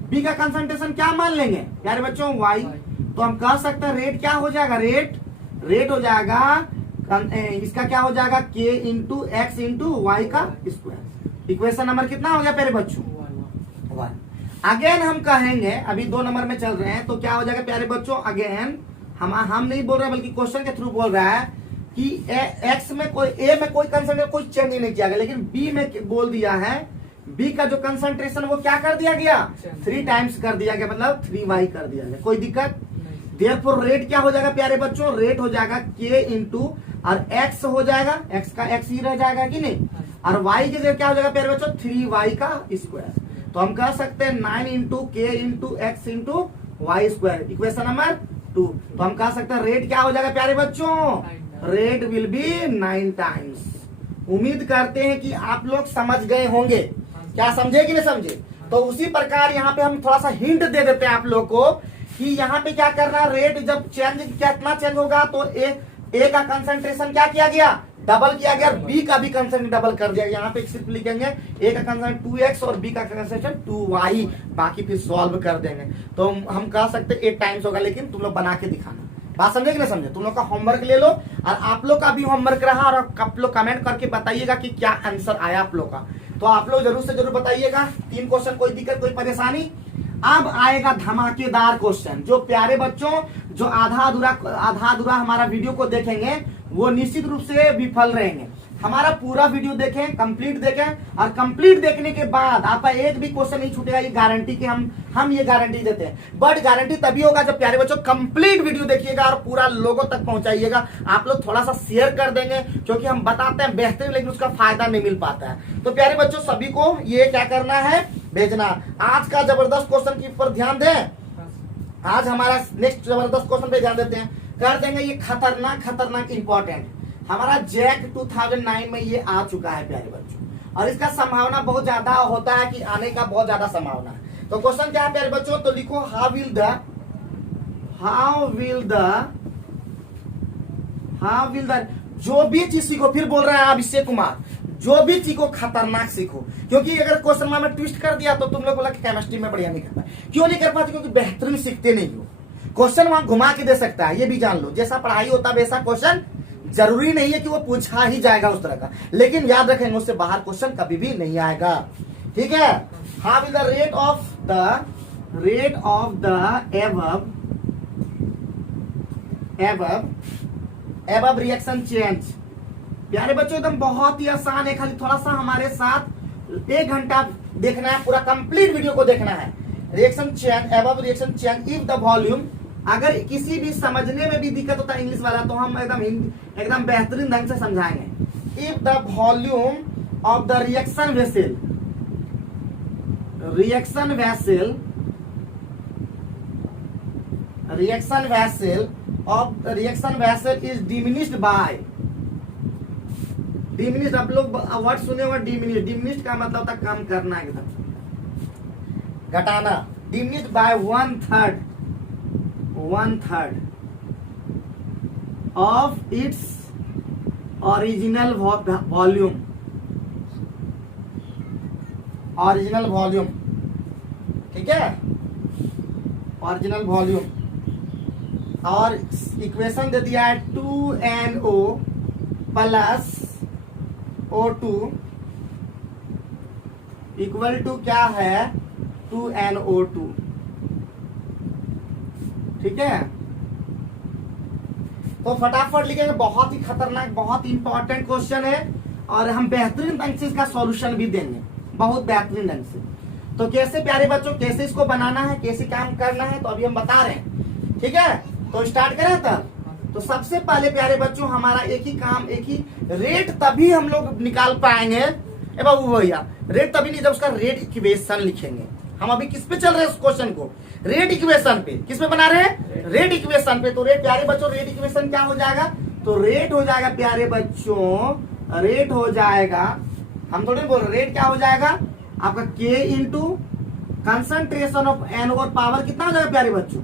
बी का कंसंट्रेशन क्या मान लेंगे प्यारे बच्चों वाई। तो हम कह सकते हैं रेट क्या हो जाएगा, रेट हो जाएगा इसका क्या हो जाएगा के इंटू एक्स इंटू वाई का स्क्वायर। इक्वेशन नंबर कितना हो गया प्यारे बच्चों 1। अगेन हम कहेंगे, अभी 2 नंबर में चल रहे हैं, तो क्या हो जाएगा प्यारे बच्चों अगेन हम नहीं बोल रहे बल्कि क्वेश्चन के थ्रू बोल रहा है कि एक्स में कोई ए में कोई कंसंट्रेशन कोई चेंज नहीं किया गया, लेकिन बी में बोल दिया है बी का जो कंसंट्रेशन वो क्या कर दिया गया 3 टाइम्स कर दिया गया, मतलब 3y कर दिया गया। कोई दिक्कत, देयरफॉर रेट क्या हो जाएगा प्यारे बच्चों, रेट हो जाएगा के इंटू और एक्स हो जाएगा, एक्स का एक्स ही रह जाएगा कि नहीं, और y की जगह क्या हो जाएगा प्यारे बच्चों 3y का स्क्वायर। तो हम कह सकते हैं 9 into K into X into Y square, equation number 2। तो हम कह सकते हैं रेट क्या हो जाएगा प्यारे बच्चों, रेट विल बी 9 टाइम्स। उम्मीद करते हैं कि आप लोग समझ गए होंगे, क्या समझे कि नहीं समझे। तो उसी प्रकार यहाँ पे हम थोड़ा सा हिंट दे देते हैं आप लोग को कि यहाँ पे क्या करना है, रेट जब कितना चेंज होगा तो ए का कंसंट्रेशन क्या किया गया, डबल किया गया, बी का भी कंसंट्रेशन डबल कर दिया। यहाँ पे सिर्फ लिखेंगे ए का कंसंट्रेशन 2x और बी का कंसंट्रेशन 2y, बाकी फिर सॉल्व कर देंगे। तो हम कह सकते 8 टाइम्स होगा, लेकिन तुम लोग बना के दिखाना। बात समझे कि नहीं समझे, तुम लोग का होमवर्क ले लो और आप लोग का भी होमवर्क रहा, और आप लोग कमेंट करके बताइएगा कि क्या आंसर आया आप लोग का। तो आप लोग जरूर से जरूर बताइएगा। 3 क्वेश्चन, कोई दिक्कत कोई परेशानी। अब आएगा धमाकेदार क्वेश्चन, जो प्यारे बच्चों जो आधा अधूरा हमारा वीडियो को देखेंगे वो निश्चित रूप से विफल रहेंगे। हमारा पूरा वीडियो देखें, कंप्लीट देखें, और कंप्लीट देखने के बाद आपका एक भी क्वेश्चन नहीं छूटेगा, ये गारंटी के हम ये गारंटी देते हैं। बट गारंटी तभी होगा जब प्यारे बच्चों कंप्लीट वीडियो देखिएगा और पूरा लोगों तक पहुंचाइएगा। आप लोग थोड़ा सा शेयर कर देंगे, क्योंकि हम बताते हैं बेहतरीन, लेकिन उसका फायदा नहीं मिल पाता है। तो प्यारे बच्चों सभी को ये क्या करना है, भेजना। आज का जबरदस्त क्वेश्चन के ऊपर ध्यान दें, आज हमारा नेक्स्ट जबरदस्त क्वेश्चन पे ध्यान देते हैं, कर देंगे ये खतरनाक इंपॉर्टेंट। हमारा जैक 2009 में ये आ चुका है प्यारे बच्चों, और इसका संभावना बहुत ज्यादा होता है कि आने का बहुत ज्यादा संभावना है। तो क्वेश्चन क्या है प्यारे बच्चों, तो लिखो हाउ विल द जो भी चीज सीखो, फिर बोल रहे हैं अभिषेक कुमार, जो भी सीखो खतरनाक सीखो। क्योंकि अगर क्वेश्चन में ट्विस्ट कर दिया तो तुम लोग बोला कि केमिस्ट्री में बढ़िया नहीं कर पाए। क्यों नहीं कर पाते, क्योंकि बेहतरीन सीखते नहीं हो। क्वेश्चन वहां घुमा के दे सकता है, ये भी जान लो। जैसा पढ़ाई होता है वैसा क्वेश्चन जरूरी नहीं है कि वो पूछा ही जाएगा उस तरह का, लेकिन याद रखेंगे उससे बाहर क्वेश्चन कभी भी नहीं आएगा। ठीक है, how is the rate of the above reaction change. प्यारे बच्चों एकदम बहुत ही आसान है, खाली थोड़ा सा हमारे साथ 1 घंटा देखना है, पूरा कंप्लीट वीडियो को देखना है। Reaction change, above reaction change if the volume. अगर किसी भी समझने में भी दिक्कत होता है इंग्लिश वाला, तो हम एकदम बेहतरीन ढंग से समझाएंगे। If the volume of the reaction vessel is diminished by, diminished, आप लोग वर्ड सुने होगा डिमिनिश्ड का मतलब था कम करना, एकदम घटाना। Diminished by 1/3 of its original volume. ठीक है, ओरिजिनल वॉल्यूम। और इक्वेशन दे दिया है 2NO plus O2 equal to क्या है 2NO2। ठीक है, तो फटाफट लिखेंगे। बहुत ही खतरनाक, बहुत इंपॉर्टेंट क्वेश्चन है, और हम बेहतरीन ढंग से इसका सॉल्यूशन भी देंगे, बहुत बेहतरीन ढंग से। तो कैसे प्यारे बच्चों, कैसे इसको बनाना है, कैसे काम करना है, तो अभी हम बता रहे हैं। ठीक है, तो स्टार्ट करें तब। तो सबसे पहले प्यारे बच्चों हमारा एक ही काम, एक ही रेट तभी हम लोग निकाल पाएंगे ए बाबू भैया, रेट तभी नहीं जब उसका रेट इक्वेशन लिखेंगे। हम अभी किस पे चल रहे हैं उस क्वेश्चन को, रेट इक्वेशन पे। किस पे बना रहे हैं, रेट इक्वेशन पे। तो रेट प्यारे बच्चों, रेट इक्वेशन क्या हो जाएगा, तो रेट हो जाएगा प्यारे बच्चों, रेट हो जाएगा, हम थोड़े बोल रहे, रेट क्या हो जाएगा आपका K into concentration of N और पावर कितना हो जाएगा प्यारे बच्चों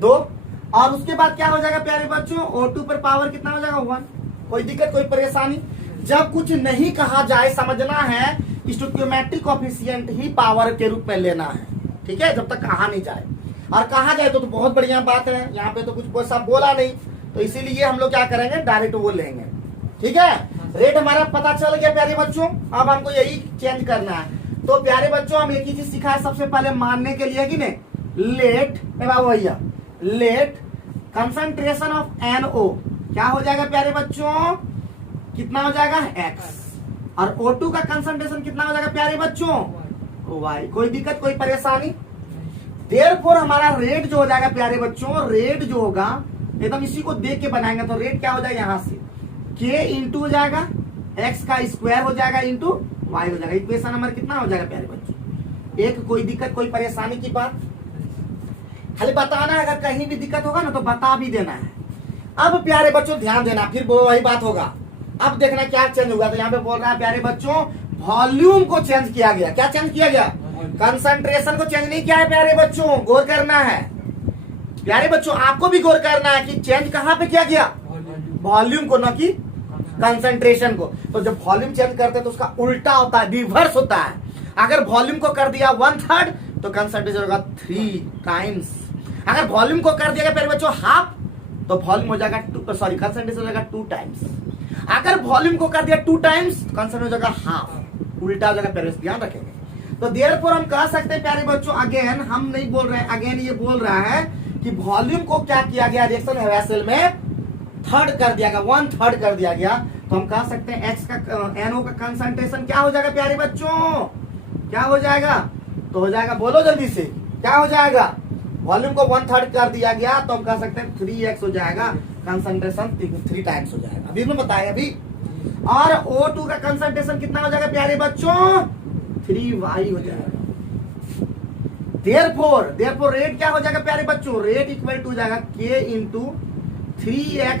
2, और उसके बाद क्या हो जाएगा प्यारे बच्चों O2 पर पावर कितना हो जाएगा 1। कोई दिक्कत कोई परेशानी? जब कुछ नहीं कहा जाए समझना है स्टोइकियोमेट्रिक कोएफिशिएंट ही पावर के रूप में लेना है, ठीक है, जब तक कहा नहीं जाए, और कहा जाए तो बहुत बढ़िया बात है। यहाँ पे तो कुछ कोई सा बोला नहीं, तो इसीलिए हम लोग क्या करेंगे डायरेक्ट वो लेंगे, ठीक है। रेट हमारा पता चल गया प्यारे बच्चों, अब हमको यही चेंज करना है। तो प्यारे बच्चों हम एक ही चीज सिखा है सबसे पहले मानने के लिए कि नहीं, लेट बाबू भैया, लेट कंसंट्रेशन ऑफ NO क्या हो जाएगा प्यारे बच्चों, कितना हो जाएगा X, और O2 का कंसंट्रेशन कितना हो जाएगा प्यारे बच्चों Y। कोई दिक्कत कोई परेशानी? देयरफॉर हमारा रेट जो हो जाएगा प्यारे बच्चों, रेट जो होगा एकदम इसी को देख के बनाएंगे, तो रेट क्या हो जाएगा यहाँ से K इंटू हो जाएगा X का स्क्वायर हो जाएगा इंटू Y हो जाएगा। इक्वेशन नंबर कितना हो जाएगा प्यारे बच्चों एक? कोई दिक्कत कोई परेशानी की बात? खाली बताना है, अगर कहीं भी दिक्कत होगा ना तो बता भी देना है। अब प्यारे बच्चों ध्यान देना, फिर वो वही बात होगा। अब देखना क्या चेंज होगा, तो यहाँ पे बोल रहा है प्यारे बच्चों वॉल्यूम को चेंज किया गया। क्या चेंज किया गया? कंसंट्रेशन को चेंज नहीं किया है प्यारे बच्चों, गौर करना है प्यारे बच्चों, आपको भी गौर करना है कि चेंज कहाँ पे किया गया, वॉल्यूम को, न कि कंसंट्रेशन को। तो जब वॉल्यूम चेंज करते हैं तो उसका उल्टा होता है, रिवर्स होता है। अगर वॉल्यूम को कर दिया 1/3 तो कंसंट्रेशन होगा 3 टाइम्स। अगर वॉल्यूम को कर दिया प्यारे बच्चों हाफ तो वॉल्यूम हो जाएगा कंसंट्रेशन हो जाएगा 2 टाइम्स। अगर वॉल्यूम को कर दिया 2 टाइम्स कंसंट्रेशन हो जाएगा हाफ, उल्टा हो जाएगा प्यारे, ध्यान रखेंगे। तो देयरफॉर हम कह सकते हैं प्यारे बच्चों, अगेन हम नहीं बोल रहे हैं, अगेन ये बोल रहा है कि वॉल्यूम को क्या किया गया रिएक्शन वेसल में थर्ड कर दिया गया, 1/3 कर दिया गया। तो हम कह सकते हैं X का NO का कंसंट्रेशन क्या हो जाएगा प्यारे बच्चों, क्या हो जाएगा? तो हो जाएगा, बोलो जल्दी से, क्या हो जाएगा? वॉल्यूम को 1/3 कर दिया गया तो हम कह सकते हैं 3x हो जाएगा, कंसंट्रेशन 3 टाइम्स हो जाएगा। अभी मैं बताया अभी। और O2 का कंसंट्रेशन कितना हो जाएगा प्यारे बच्चों, 3y हो जाएगा। देयरफॉर रेट क्या हो जाएगा प्यारे बच्चों, रेट इक्वल टू हो जाएगा K इंटू 3x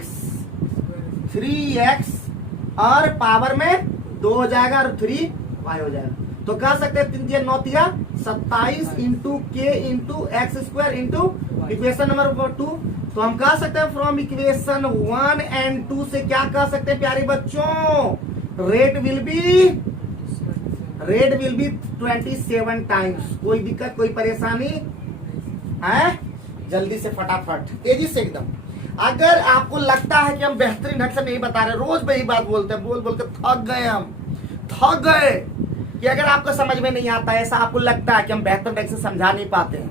और पावर में 2 हो जाएगा और 3y हो जाएगा। तो कह सकते हैं 3 × 9 = 27 into K into x square into equation number 2। तो हम कह सकते हैं फ्रॉम इक्वेशन 1 एंड 2 से क्या कह सकते हैं प्यारे बच्चों, रेट विल बी 27 टाइम्स। कोई दिक्कत कोई परेशानी है? जल्दी से फटाफट तेजी से एकदम। अगर आपको लगता है कि हम बेहतरीन ढंग से नहीं बता रहे, रोज वही बात बोलते हैं, बोल के थक गए, हम थक गए कि अगर आपको समझ में नहीं आता, ऐसा आपको लगता है कि हम बेहतर ढंग से समझा नहीं पाते हैं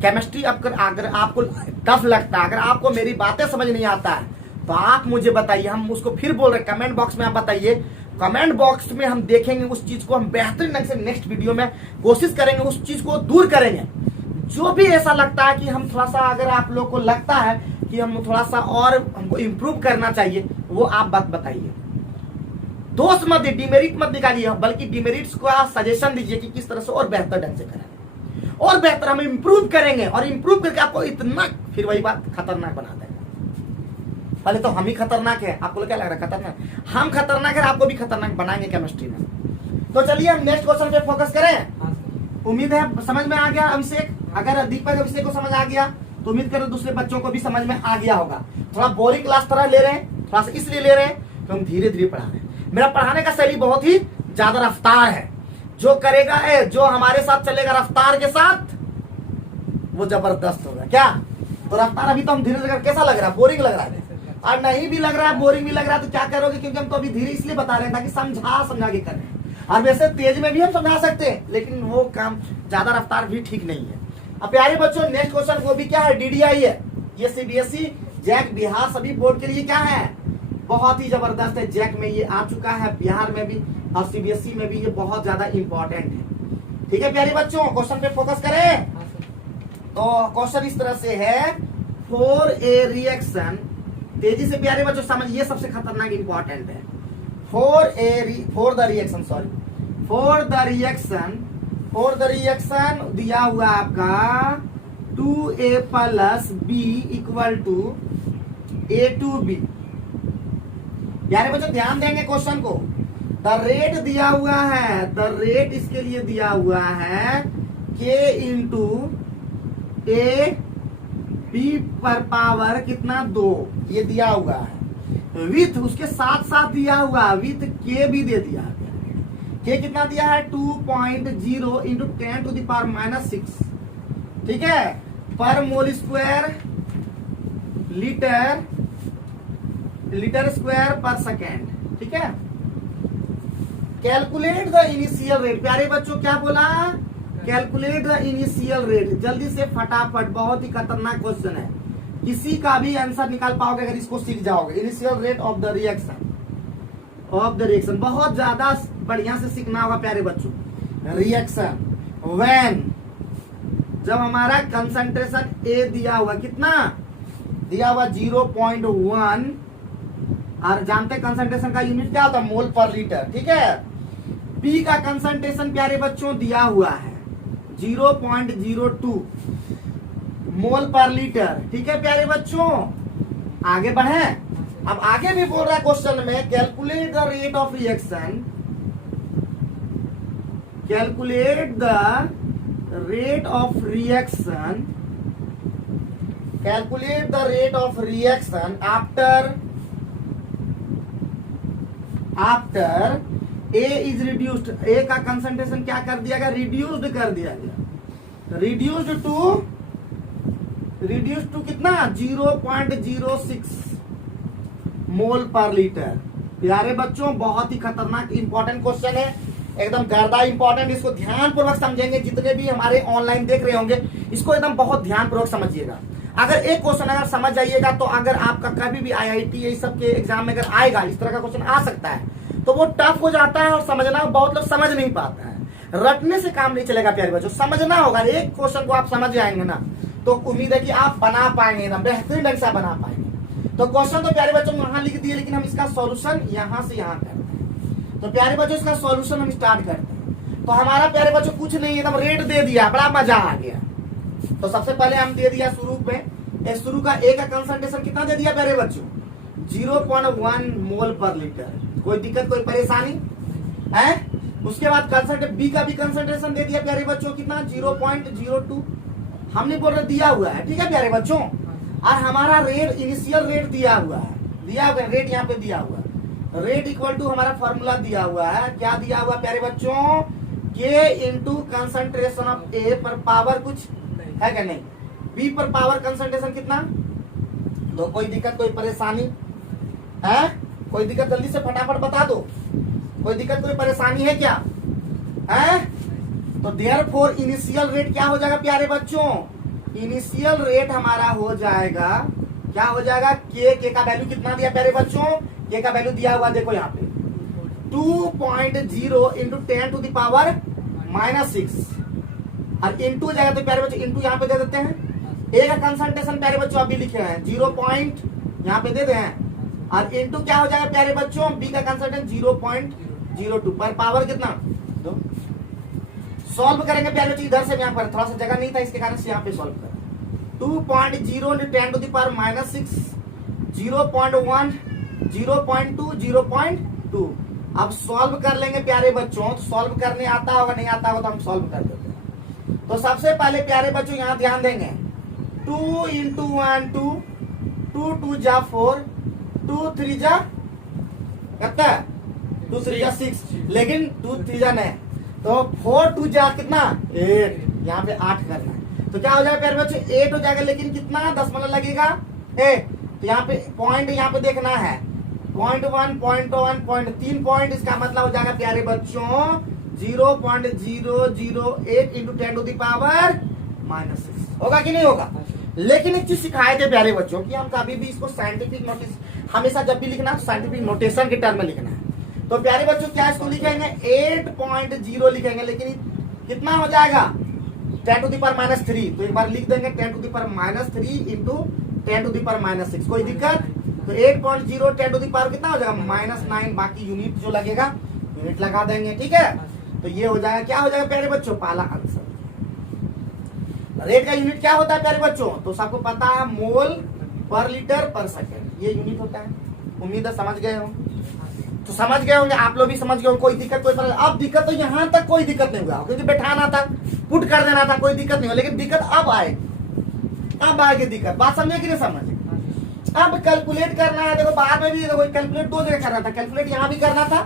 केमिस्ट्री, अगर आपको टफ लगता है, अगर आपको मेरी बातें समझ नहीं आता है तो आप मुझे बताइए, हम उसको फिर बोल रहे हैं कमेंट बॉक्स में आप बताइए। कमेंट बॉक्स में हम देखेंगे उस चीज को, हम बेहतरीन ढंग से नेक्स्ट वीडियो में कोशिश करेंगे उस चीज को दूर करेंगे। जो भी ऐसा लगता है कि हम थोड़ा सा, अगर आप लोग को लगता है कि हम थोड़ा सा और हमको इम्प्रूव करना चाहिए, वो आप बात बताइए। दोष मत, डिमेरिट मत निकालिए, बल्कि डिमेरिट्स को आप सजेशन दीजिए कि किस तरह से और बेहतर ढंग से करें, और बेहतर हम इम्प्रूव करेंगे, और इम्प्रूव करके आपको इतना, फिर वही बात, खतरनाक बना देंगे। पहले तो हम ही खतरनाक है, आपको क्या लग रहा है खतरनाक? हम खतरनाक है, आपको भी खतरनाक बनाएंगे केमिस्ट्री में। तो चलिए हम नेक्स्ट क्वेश्चन पे फोकस करें। उम्मीद है समझ में आ गया अभिषेक। अगर दीपक अभिषेक को समझ आ गया तो उम्मीद करो दूसरे बच्चों को भी समझ में आ गया होगा। थोड़ा बोरिंग क्लास तरह ले रहे हैं, थोड़ा सा इसलिए ले रहे हैं कि हम धीरे धीरे पढ़ा रहे हैं। मेरा पढ़ाने का शैली बहुत ही ज्यादा रफ्तार है, जो करेगा जो हमारे साथ चलेगा रफ्तार के साथ वो जबरदस्त होगा। क्या तो रफ्तार अभी तो हम धीरे धीरे, कैसा लग रहा है? बोरिंग लग रहा है, और नहीं भी लग रहा है, बोरिंग भी लग रहा है, तो क्या करोगे? क्योंकि हम तो अभी धीरे इसलिए बता रहे हैं ताकि समझा के करें। और वैसे तेज में भी हम समझा सकते हैं, लेकिन वो काम ज्यादा रफ्तार भी ठीक नहीं है। अब प्यारे बच्चों नेक्स्ट क्वेश्चन वो भी क्या है, DDI है। ये CBSE, जैक, बिहार सभी बोर्ड के लिए क्या है, बहुत ही जबरदस्त है। जैक में ये आ चुका है, बिहार में भी और CBSE में भी ये बहुत ज्यादा इंपॉर्टेंट है। ठीक है प्यारे बच्चों, क्वेश्चन पे फोकस करें। तो क्वेश्चन इस तरह से है, फॉर ए रिएक्शन, तेजी से प्यारे बच्चों समझिए, सबसे खतरनाक इंपॉर्टेंट है। फॉर द रिएक्शन दिया हुआ आपका 2A + B = A to B। प्यारे बच्चों ध्यान देंगे क्वेश्चन को। द रेट दिया हुआ है, द रेट इसके लिए दिया हुआ है k इंटू ए बी पर पावर कितना 2, ये दिया हुआ है। विथ उसके साथ साथ दिया हुआ विथ के भी दे दिया है। के कितना दिया है 2.0 इंटू 10 टू द पावर -6, ठीक है, पर mole square litre, litre square पर सेकेंड, ठीक है। कैलकुलेट द इनिशियल रेट, प्यारे बच्चों क्या बोला, कैलकुलेट द इनिशियल रेट। जल्दी से फटाफट, बहुत ही खतरनाक क्वेश्चन है, किसी का भी आंसर निकाल पाओगे अगर इसको सीख जाओगे। Initial rate of the reaction, of the reaction बहुत ज्यादा बढ़िया से सीखना होगा प्यारे बच्चों। रिएक्शन व्हेन, जब हमारा कंसंट्रेशन ए दिया हुआ, कितना दिया हुआ 0.1, और जानते कंसंट्रेशन का यूनिट क्या होता है मोल पर लीटर, ठीक है। पी का कंसंट्रेशन प्यारे बच्चों दिया हुआ है 0.02 मोल पर लीटर, ठीक है प्यारे बच्चों। आगे बढ़े, अब आगे भी बोल रहा है क्वेश्चन में, calculate the rate of reaction, calculate the rate of reaction, calculate the rate of reaction after A is reduced. A का कंसंट्रेशन क्या कर दिया गया, रिड्यूस्ड कर दिया गया, रिड्यूस्ड टू कितना 0.06 मोल पर लीटर। प्यारे बच्चों बहुत ही खतरनाक इंपॉर्टेंट क्वेश्चन है, एकदम गर्दा इंपॉर्टेंट। इसको ध्यान पूर्वक समझेंगे, जितने भी हमारे ऑनलाइन देख रहे होंगे इसको एकदम बहुत ध्यान पूर्वक समझिएगा। अगर एक क्वेश्चन अगर समझ जाइएगा तो अगर आपका कभी भी IIT ये सब के एग्जाम में अगर आएगा, इस तरह का क्वेश्चन आ सकता है, तो वो टफ हो जाता है और समझना बहुत लोग समझ नहीं पाता है। रटने से काम नहीं चलेगा प्यारे बच्चों, समझना होगा। एक क्वेश्चन को आप समझ जाएंगे ना तो उम्मीद है कि आप बना पाएंगे ना, बेहतरीन ढंग से बना पाएंगे। तो क्वेश्चन तो प्यारे बच्चों वहां लिख दिए, लेकिन हम इसका सॉल्यूशन यहां से यहां करते हैं। तो प्यारे बच्चों इसका सॉल्यूशन हम स्टार्ट करते हैं। तो हमारा प्यारे बच्चों कुछ नहीं, एकदम रेट दे दिया, बड़ा मजा आ गया। तो सबसे पहले हम दे दिया शुरू में, शुरू का ए का कंसंट्रेशन कितना दे दिया प्यारे बच्चों 0.1 मोल पर लीटर। कोई दिक्कत कोई परेशानी है? उसके बाद कंसंट्रेशन बी का भी कंसंट्रेशन दे दिया प्यारे बच्चों कितना 0.02, हमने बोल रहे दिया हुआ है, ठीक है प्यारे बच्चों। और हमारा रेट इनिशियल रेट दिया हुआ है, दिया हुआ रेट यहाँ पे दिया हुआ है। रेट इक्वल टू हमारा फॉर्मूला दिया हुआ है, क्या दिया हुआ प्यारे बच्चों, के इंटू कंसंट्रेशन ऑफ ए पर पावर कुछ है क्या नहीं, बी पर पावर कंसंट्रेशन कितना। तो कोई दिक्कत कोई परेशानी है? कोई दिक्कत जल्दी से फटाफट बता दो, कोई दिक्कत कोई परेशानी है क्या है? तो देयरफॉर इनिशियल रेट क्या हो जाएगा प्यारे बच्चों, इनिशियल रेट हमारा हो जाएगा, क्या हो जाएगा, के का वैल्यू कितना दिया प्यारे बच्चों, के का वैल्यू दिया हुआ देखो यहाँ पे 2.0 इंटू 10 टू द पावर -6, और इंटू जाएगा तो प्यारे बच्चों इंटू यहाँ पे दे देते हैं। ए का कंसंट्रेशन प्यारे बच्चों अभी लिखे हैं 0. यहाँ पे दे दे हैं, और इंटू क्या हो जाएगा प्यारे बच्चों, बी का कंसंट्रेशन 0.02 पर पावर कितना 2। सॉल्व करेंगे प्यारे बच्चों, इधर से यहाँ पर थोड़ा सा जगह नहीं था इसके कारण से यहाँ पे सॉल्व करें। 2.0 इंटू 10 टू द पावर -6, 0.1, 0.2, 0.2। अब सॉल्व कर लेंगे प्यारे बच्चों, तो सॉल्व करने आता होगा नहीं आता होगा तो हम सॉल्व कर देते हैं। तो सबसे पहले प्यारे बच्चों यहाँ ध्यान देंगे, 2 इंटू 1 2, 2 2 जा 4, 2 3 जा कितना, 2 3 जा 6, लेकिन 2 3 जा नहीं, तो 4 2 जा कितना 8, यहाँ पे 8 करना है। तो क्या हो जाएगा प्यारे बच्चों 8 हो जाएगा, लेकिन कितना दशमलव लगेगा 8। तो यहाँ पे पॉइंट यहाँ पे देखना है 0.1, 0.1, 0.3 पॉइंट, इसका मतलब हो जाएगा प्यारे बच्चों 0.008 इंटू 10 टू द पावर -6। होगा कि नहीं होगा? लेकिन एक चीज सिखाए थे प्यारे बच्चों कि हम कभी भी इसको साइंटिफिक नोटिस, हमेशा जब भी लिखना तो साइंटिफिक नोटेशन के टर्म में लिखना है। तो प्यारे बच्चों क्या इसको लिखेंगे 8.0 लिखेंगे, लेकिन कितना हो जाएगा 10 टू द पावर -3। तो एक बार लिख देंगे 10 to the power -3 into 10 to the power -6। कोई दिक्कत? तो 8.0 10 टू द पावर कितना हो जाएगा -9, बाकी यूनिट जो लगेगा यूनिट लगा देंगे, ठीक है। तो ये हो जाएगा, क्या हो जाएगा प्यारे बच्चों, पहला आंसर। रेट का यूनिट क्या होता है प्यारे बच्चों, तो सबको पता है मोल पर लीटर पर सेकेंड, ये यूनिट होता है। उम्मीद है समझ गए हो। तो समझ गए होंगे आप लोग भी, समझ गए होंगे, कोई दिक्कत कोई प्रॉब्लम। अब दिक्कत तो यहां तक कोई दिक्कत नहीं हुआ क्योंकि बैठाना था, पुट कर देना था, कोई दिक्कत नहीं हुआ। लेकिन दिक्कत अब आएगी दिक्कत। बात समझे कि नहीं समझे? अब कैलकुलेट करना है, देखो बाद में भी देखो कैलकुलेट दो जगह करना था, कैलकुलेट यहाँ भी करना था,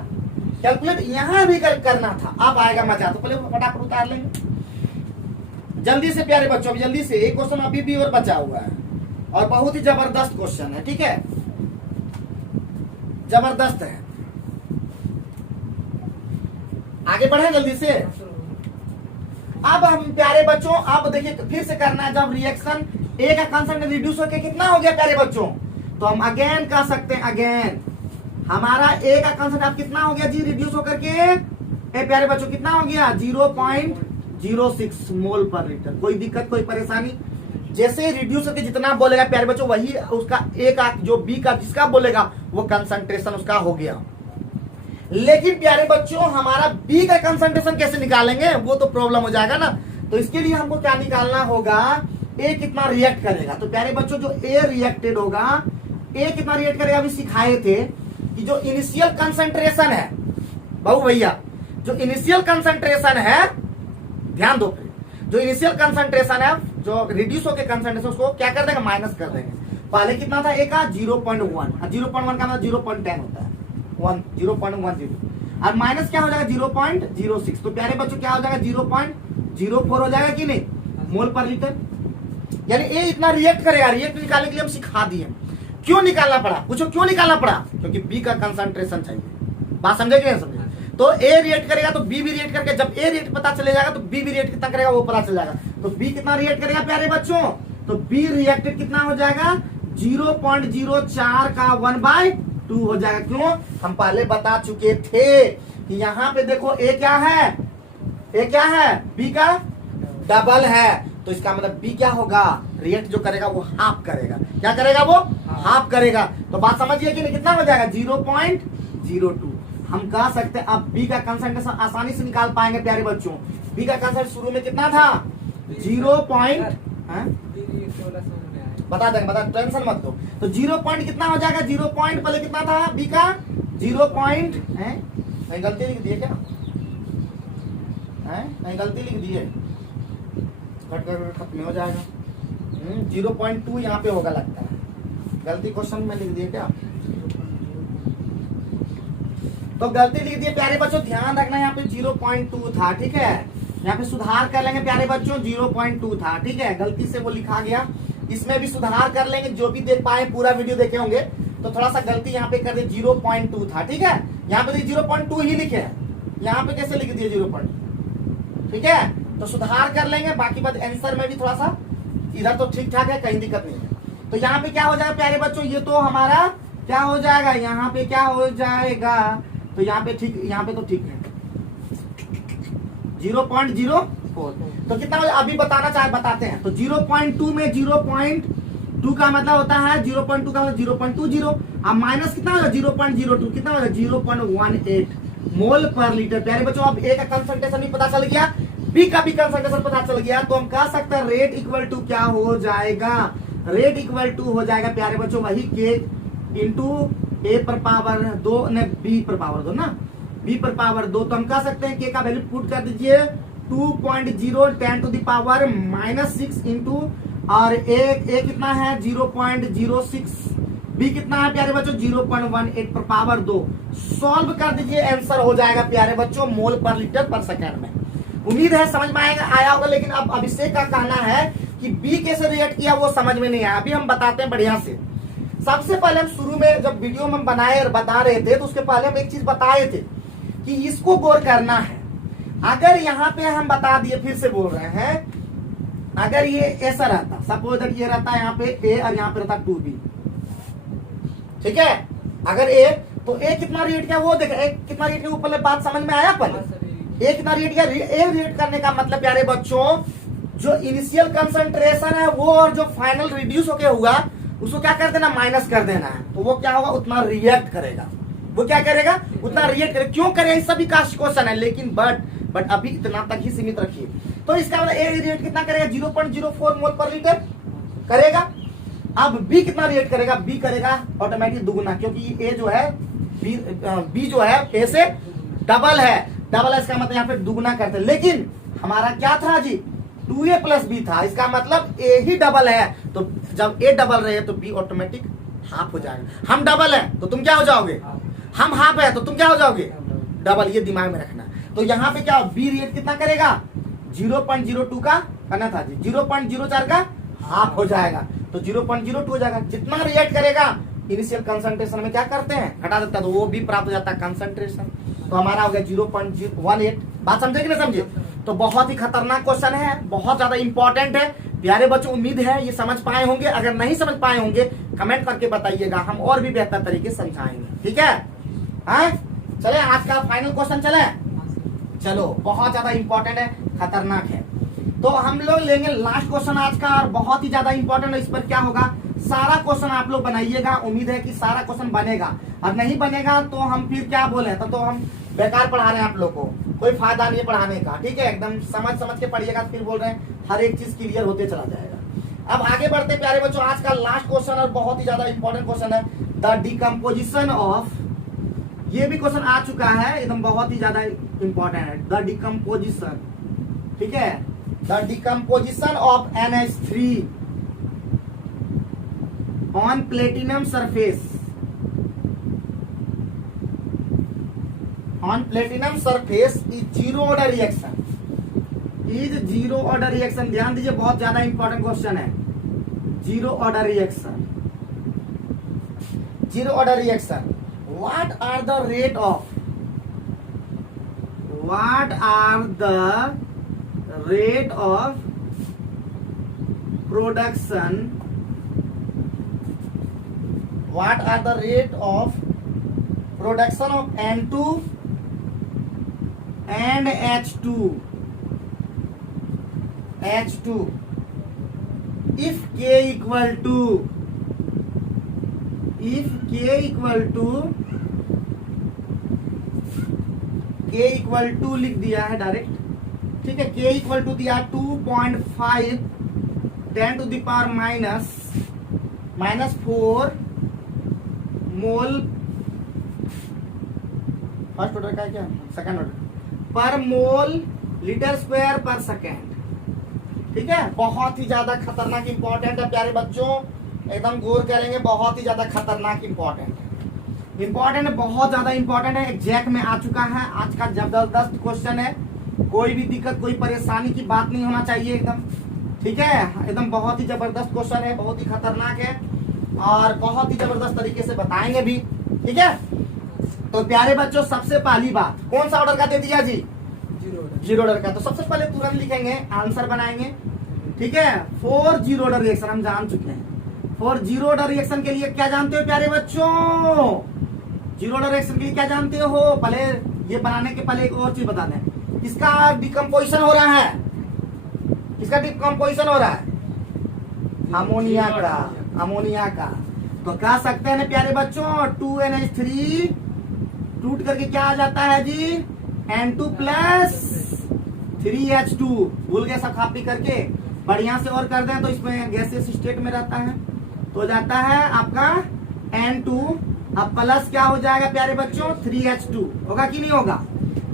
कैलकुलेट यहाँ भी करना था। अब आएगा मजा। तो पहले फटाफट उतार लेंगे जल्दी से प्यारे बच्चों, जल्दी से। एक क्वेश्चन अभी भी और बचा हुआ है और बहुत ही जबरदस्त क्वेश्चन है, ठीक है, जबरदस्त है। आगे बढ़े जल्दी से। अब हम प्यारे बच्चों, अब देखिए फिर से करना है, जब रिएक्शन ए का कंसंट्रेशन रिड्यूस होकर कितना हो गया प्यारे बच्चों, तो हम अगेन कह सकते हैं, अगेन हमारा ए का कंसंट्रेशन कितना हो गया जी, रिड्यूस होकर के ए प्यारे बच्चों कितना हो गया 0.06 मोल पर लीटर। कोई दिक्कत कोई परेशानी? जैसे रिड्यूस होकर जितना बोलेगा प्यारे बच्चों वही उसका ए का जो बी का जिसका बोलेगा वो कंसंट्रेशन उसका हो गया। लेकिन प्यारे बच्चों हमारा बी का कंसंट्रेशन कैसे निकालेंगे, वो तो प्रॉब्लम हो जाएगा ना। तो इसके लिए हमको क्या निकालना होगा, ए कितना रिएक्ट करेगा। तो प्यारे बच्चों जो ए रिएक्टेड होगा, ए कितना रिएक्ट करेगा अभी सिखाए थे कि जो इनिशियल कंसंट्रेशन है बहु भैया, जो इनिशियल कंसंट्रेशन है, ध्यान दो, जो इनिशियल कंसंट्रेशन है जो रिड्यूस होकर कंसंट्रेशन उसको क्या कर देंगे, माइनस कर देंगे। पहले कितना था ए का 0.1, 0.1 का मतलब 0.10 होता है, 0.10 और माइनस क्या हो जाएगा 0.06। तो प्यारे बच्चों क्या हो जाएगा 0.04 हो जाएगा कि नहीं मोल पर लीटर। यानी ए इतना रिएक्ट करेगा। रिएक्ट निकालने के लिए हम सिखा दिए। क्यों निकालना पड़ा, पूछो क्यों निकालना पड़ा, क्योंकि बी का कंसंट्रेशन चाहिए। बात समझे कि नहीं समझे? तो ए रिएक्ट करेगा तो बी भी रिएक्ट करके, जब ए रिएक्ट पता चले जाएगा तो बी भी रिएक्ट कितना करेगा वो पता चल जाएगा। तो बी कितना रिएक्ट करेगा प्यारे बच्चों, तो बी रिएक्टेड कितना हो जाएगा 0.04 का 1/2 हो जाएगा। क्यों, हम पहले बता चुके थे कि यहाँ पे देखो ए क्या है, ए क्या है, बी का डबल है। तो इसका मतलब बी क्या होगा, रिएक्ट जो करेगा वो हाफ करेगा। क्या करेगा वो, हाफ करेगा। तो बात समझिए कि नहीं, कितना हो जाएगा 0.02। हम कह सकते हैं अब बी का कंसंट्रेशन आसानी से निकाल पाएंगे प्यारे बच्चों। बी का कंसंट्रेशन शुरू में कितना था 0. बता देंगे, बता, टेंशन मत दो। तो 0 पॉइंट कितना हो जाएगा, 0 पॉइंट पहले कितना था बी का 0 पॉइंट है, कहीं गलती लिख दिए क्या, कहीं गलती लिख दिए, कट कर खत्म हो जाएगा। 0.2 यहाँ पे होगा लगता है, गलती क्वेश्चन में लिख दिए क्या, तो गलती लिख दिए प्यारे बच्चों। ध्यान रखना यहाँ पे 0.2 था, ठीक है, यहाँ पे सुधार कर लेंगे प्यारे बच्चों, 0.2 था, ठीक है, गलती से वो लिखा गया। इसमें भी सुधार कर लेंगे, जो भी देख पाए पूरा वीडियो देखे होंगे तो थोड़ा सा गलती यहाँ पे कर दे, 0.2 था, ठीक है। यहाँ पे 0.2 ही लिखे हैं, यहाँ पे कैसे लिख दिए 0.2, ठीक है। तो सुधार कर लेंगे, बाकी बात आंसर में भी थोड़ा सा इधर तो ठीक ठाक है, कहीं दिक्कत नहीं है। तो यहाँ पे क्या हो जाएगा प्यारे बच्चों, ये तो हमारा क्या हो जाएगा, यहाँ पे क्या हो जाएगा, तो यहाँ पे ठीक, यहाँ पे तो ठीक है 0.04। तो कितना अभी बताना चाहे बताते हैं। तो 0.2 में 0.2 का मतलब होता है 0.2 का मतलब 0.20। अब माइनस कितना होगा 0.02, कितना होगा 0.18 मोल पर लीटर। प्यारे बच्चों अब ए का कंसंट्रेशन भी पता चल गया, बी का भी कंसंट्रेशन पता चल गया, तो हम कह सकते हैं रेट इक्वल टू क्या हो जाएगा, रेट इक्वल टू हो जाएगा प्यारे बच्चों वही के इंटू ए पर पावर 2 ने बी पर पावर 2 ना, बी पर पावर 2। तो हम कह सकते हैं के का वैल्यू पुट कर दीजिए 2.0 10⁻⁻6 इंटू और ए कितना है 0.06, बी कितना है प्यारे बच्चों 0.18 पर पावर 2। सॉल्व कर दीजिए, आंसर हो जाएगा प्यारे बच्चों मोल पर लीटर पर सेकंड में। उम्मीद है समझ में आया होगा। लेकिन अब अभिषेक का कहना है कि बी कैसे रिएक्ट किया वो समझ में नहीं आया, अभी हम बताते हैं बढ़िया से। सबसे पहले हम शुरू में जब वीडियो में बनाए और बता रहे थे तो उसके पहले हम एक चीज बताए थे कि इसको गौर करना है। अगर यहाँ पे हम बता दिए, फिर से बोल रहे हैं, अगर ये ऐसा रहता, सपोज ये रहता है यहाँ पे ए और यहाँ पे रहता 2b, ठीक है, अगर ए तो ए कितना रिएक्ट किया वो देखा, ए कितना रिएक्ट किया ऊपर बात समझ में आया। पहले ए कितना रिएक्ट किया, ए रिएक्ट करने का मतलब प्यारे बच्चों जो इनिशियल कंसंट्रेशन है वो और जो फाइनल रिड्यूस होके हुआ उसको क्या कर देना, माइनस कर देना है। तो वो क्या होगा, उतना रिएक्ट करेगा, वो क्या करेगा, उतना रिएक्ट करेगा। क्यों करेगा, इस सभी का क्वेश्चन है, लेकिन बट अभी इतना तक ही सीमित रखिए। तो इसका मतलब ए रिएक्ट कितना करेगा 0.04 मोल पर लीटर करेगा। अब बी कितना रिएक्ट करेगा, बी करेगा ऑटोमेटिक दुगुना, क्योंकि ए जो है बी जो है ए से डबल है, डबल है इसका मतलब यहाँ पे दुगना करते हैं, लेकिन हमारा क्या था जी 2a प्लस बी था, इसका मतलब a ही डबल है, तो जब a डबल रहे तो b ऑटोमेटिक हाफ हो जाएगा। हम डबल है तो तुम क्या हो जाओगे, हम हाफ है तो तुम क्या हो जाओगे डबल, ये दिमाग में रखना। तो यहाँ पे क्या b रिएक्ट कितना करेगा 0.02 का करना था जी, 0.04 का हाफ हो जाएगा, तो 0.02 हो जाएगा। जितना रिएक्ट करेगा इनिशियल कंसंट्रेशन में क्या करते हैं घटा देता है, तो वो भी प्राप्त हो जाता है कंसंट्रेशन। तो हमारा हो गया 0.18। बात समझे कि नहीं समझे? तो बहुत ही खतरनाक क्वेश्चन है, बहुत ज्यादा इंपॉर्टेंट है प्यारे बच्चों। उम्मीद है ये समझ पाए होंगे, अगर नहीं समझ पाए होंगे कमेंट करके बताइएगा, हम और भी बेहतर तरीके से समझाएंगे, ठीक है। हाँ चले आज का फाइनल क्वेश्चन चले, चलो बहुत ज्यादा इंपॉर्टेंट है, खतरनाक है। तो हम लोग लेंगे लास्ट क्वेश्चन आज का, और बहुत ही ज्यादा इंपॉर्टेंट है। इस पर क्या होगा, सारा क्वेश्चन आप लोग बनाइएगा, उम्मीद है कि सारा क्वेश्चन बनेगा, और नहीं बनेगा तो हम फिर क्या बोले, तो हम बेकार पढ़ा रहे हैं आप लोग को, कोई फायदा नहीं है पढ़ाने का, ठीक है। एकदम समझ के पढ़िएगा, फिर बोल रहे हैं हर एक चीज क्लियर होते चला जाएगा। अब आगे बढ़ते प्यारे बच्चों, आज का लास्ट क्वेश्चन और बहुत ही ज्यादा इंपॉर्टेंट क्वेश्चन है, द डिकम्पोजिशन ऑफ, ये भी क्वेश्चन आ चुका है, एकदम बहुत ही ज्यादा इंपॉर्टेंट है, द डिकम्पोजिशन, ठीक है, the decomposition of NH3 on platinum surface, on platinum surface is zero order reaction, is zero order reaction। ध्यान दीजिए बहुत ज्यादा इंपॉर्टेंट क्वेश्चन है, zero order reaction, zero order reaction, what are the rate of production, what are the rate of production of N2 and H2 if K equal to लिख दिया है direct, ठीक है। K इक्वल टू दिया 2.5 10 to the power -4 mole, first order का है क्या, second order पर मोल लीटर स्क्वायर पर सेकेंड, ठीक है। बहुत ही ज्यादा खतरनाक इंपॉर्टेंट है प्यारे बच्चों, एकदम गौर करेंगे, बहुत ही ज्यादा खतरनाक इंपॉर्टेंट है, बहुत ज्यादा इंपॉर्टेंट है, एग्जैक्ट में आ चुका है। आज का जबरदस्त क्वेश्चन है, कोई भी दिक्कत कोई परेशानी की बात नहीं होना चाहिए एकदम, ठीक है। एकदम बहुत ही जबरदस्त क्वेश्चन है, बहुत ही खतरनाक है, और बहुत ही जबरदस्त तरीके से बताएंगे भी, ठीक है। तो प्यारे बच्चों सबसे पहली बात कौन सा ऑर्डर का दे दिया जी, जीरो ऑर्डर का। तो सबसे पहले तुरंत लिखेंगे, आंसर बनाएंगे, ठीक है। 4 जीरो ऑर्डर रिएक्शन हम जान चुके हैं, 4 जीरो ऑर्डर रिएक्शन के लिए क्या जानते हो प्यारे बच्चों, जीरो ऑर्डर रिएक्शन के लिए क्या जानते हो, पहले ये बनाने के पहले एक और चीज बता दें, इसका डिकम्पोजिशन हो रहा है, किसका डिकम्पोजिशन हो रहा है, अमोनिया का। तो कह सकते हैं ना प्यारे बच्चों 2NH3 टूट करके क्या आ जाता है जी N2 प्लस 3H2, भूल गए सब कॉपी करके, बढ़िया से और कर दें तो इसमें गैसियस स्टेट में रहता है, तो जाता है आपका N2, अब प्लस क्या हो जाएगा प्यारे बच्चों 3H2, होगा कि नहीं होगा,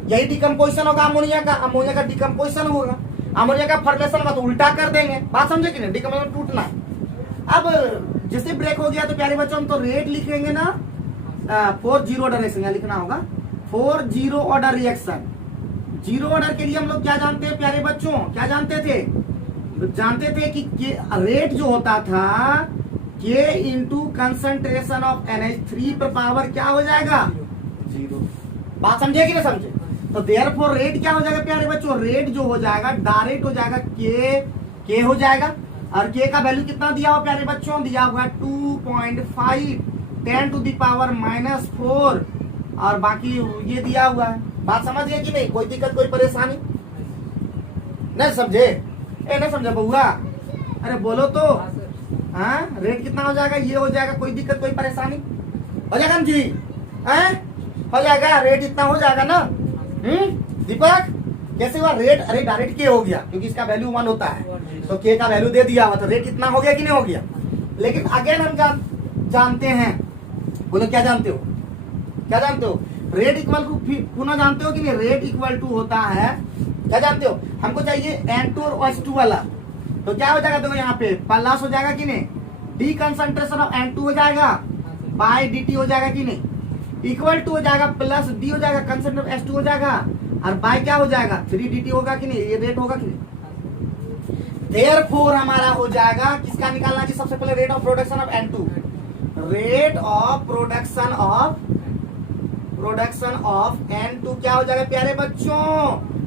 यही डिकम्पोजिशन होगा अमोनिया का डिकम्पोजिशन होगा, अमोनिया का फॉर्मेशन होगा तो उल्टा कर देंगे, बात समझे कि नहीं, डिकम्पोजिशन टूटना। अब जैसे ब्रेक हो गया तो प्यारे बच्चों हम तो रेट लिखेंगे ना, 4 जीरो ऑर्डर रिएक्शन लिखना होगा, 4 zero order reaction. Zero order के लिए हम लोग क्या जानते हैं प्यारे बच्चों, क्या जानते थे कि रेट जो होता था K into concentration of NH3 पर पावर क्या हो जाएगा, जीरो। बात समझे कि नहीं समझे? तो देयरफॉर रेट क्या हो जाएगा प्यारे बच्चों, रेट जो हो जाएगा डायरेक्ट हो जाएगा K हो जाएगा, और K का वैल्यू कितना दिया हुआ प्यारे बच्चों, दिया हुआ 2.5 10 to the power -4, और बाकी ये दिया हुआ है। बात समझ गए कि नहीं, कोई दिक्कत कोई परेशानी नहीं समझे, नहीं समझे बउआ, अरे बोलो तो, हाँ रेट कितना हो जाएगा, ये हो जाएगा, कोई दिक्कत कोई परेशानी हो जाएगा जी, हो जाएगा, रेट इतना हो जाएगा ना। दीपक कैसे हुआ रेट, अरे डायरेक्ट के हो गया क्योंकि इसका वैल्यू 1 होता है, तो के का वैल्यू दे दिया हुआ, तो रेट इतना हो गया कि नहीं हो गया। लेकिन अगेन हम जानते हैं, बोलो क्या जानते हो, क्या जानते हो? रेट इक्वल टू, पुनः जानते हो कि नहीं, रेट इक्वल टू होता है, क्या जानते हो, हमको चाहिए N2 और H2 वाला, तो क्या हो जाएगा देखो यहाँ पे प्लस हो जाएगा कि नहीं, डी कंसंट्रेशन ऑफ N2 हो जाएगा बाय dt हो जाएगा कि नहीं, इक्वल टू हो जाएगा प्लस डी हो जाएगा कंसंट्रेशन ऑफ H2 हो जाएगा, और बाय क्या हो जाएगा 3dt होगा कि नहीं, ये रेट होगा कि नहीं। देयरफॉर हमारा हो जाएगा किसका निकालना जी, सबसे पहले rate of production of N2, rate of production of N2 क्या हो जाएगा प्यारे बच्चों,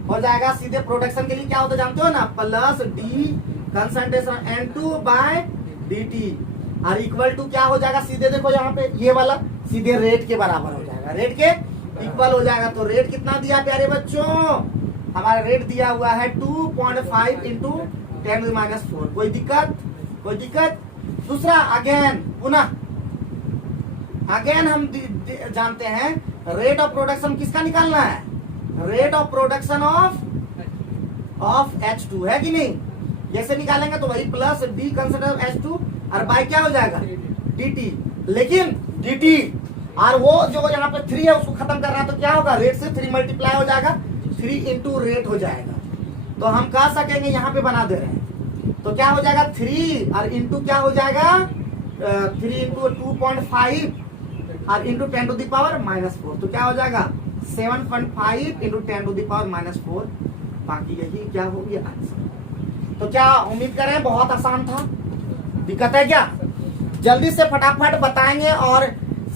हो जाएगा सीधे प्रोडक्शन के लिए क्या होता है जानते हो ना, plus D concentration N2 by dt, और इक्वल टू क्या हो जाएगा सीधे देखो यहाँ पे ये वाला सीधे रेट के बराबर हो जाएगा, रेट के इक्वल हो जाएगा। तो रेट कितना दिया प्यारे बच्चों, हमारा रेट दिया हुआ है 2.5 इंटू 10⁻⁴। कोई दिक्कत। दूसरा अगेन पुनः हम जानते हैं रेट ऑफ प्रोडक्शन किसका निकालना है, rate of production of H2 है कि नहीं, जैसे निकालेंगे तो वही प्लस डी कंसिडर H2 और बाय क्या हो जाएगा dt, लेकिन dt और वो जो यहाँ पे 3 है उसको खत्म करना है तो क्या होगा, रेट से 3 मल्टीप्लाई हो जाएगा, 3 इंटू रेट हो जाएगा। तो हम कह सकेंगे यहाँ पे बना दे रहे हैं तो क्या हो जाएगा 3 और इंटू क्या हो जाएगा 3 इंटू 2.5 और इंटू 10⁻⁻⁴, तो क्या हो जाएगा 7.5 इंटू 10⁻⁻⁴। बाकी यही क्या हो गया आंसर। तो क्या उम्मीद करें बहुत आसान था, दिक्कत है क्या, जल्दी से फटाफट बताएंगे। और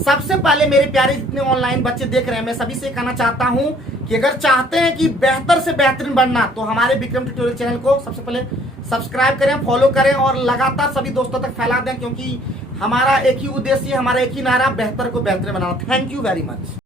सबसे पहले मेरे प्यारे जितने ऑनलाइन बच्चे देख रहे हैं मैं सभी से कहना चाहता हूं कि अगर चाहते हैं कि बेहतर से बेहतरीन बनना तो हमारे विक्रम ट्यूटोरियल चैनल को सबसे पहले सब्सक्राइब करें, फॉलो करें और लगातार सभी दोस्तों तक फैला दें, क्योंकि हमारा एक ही उद्देश्य, हमारा एक ही नारा, बेहतर को बेहतर बनाना। Thank you very much.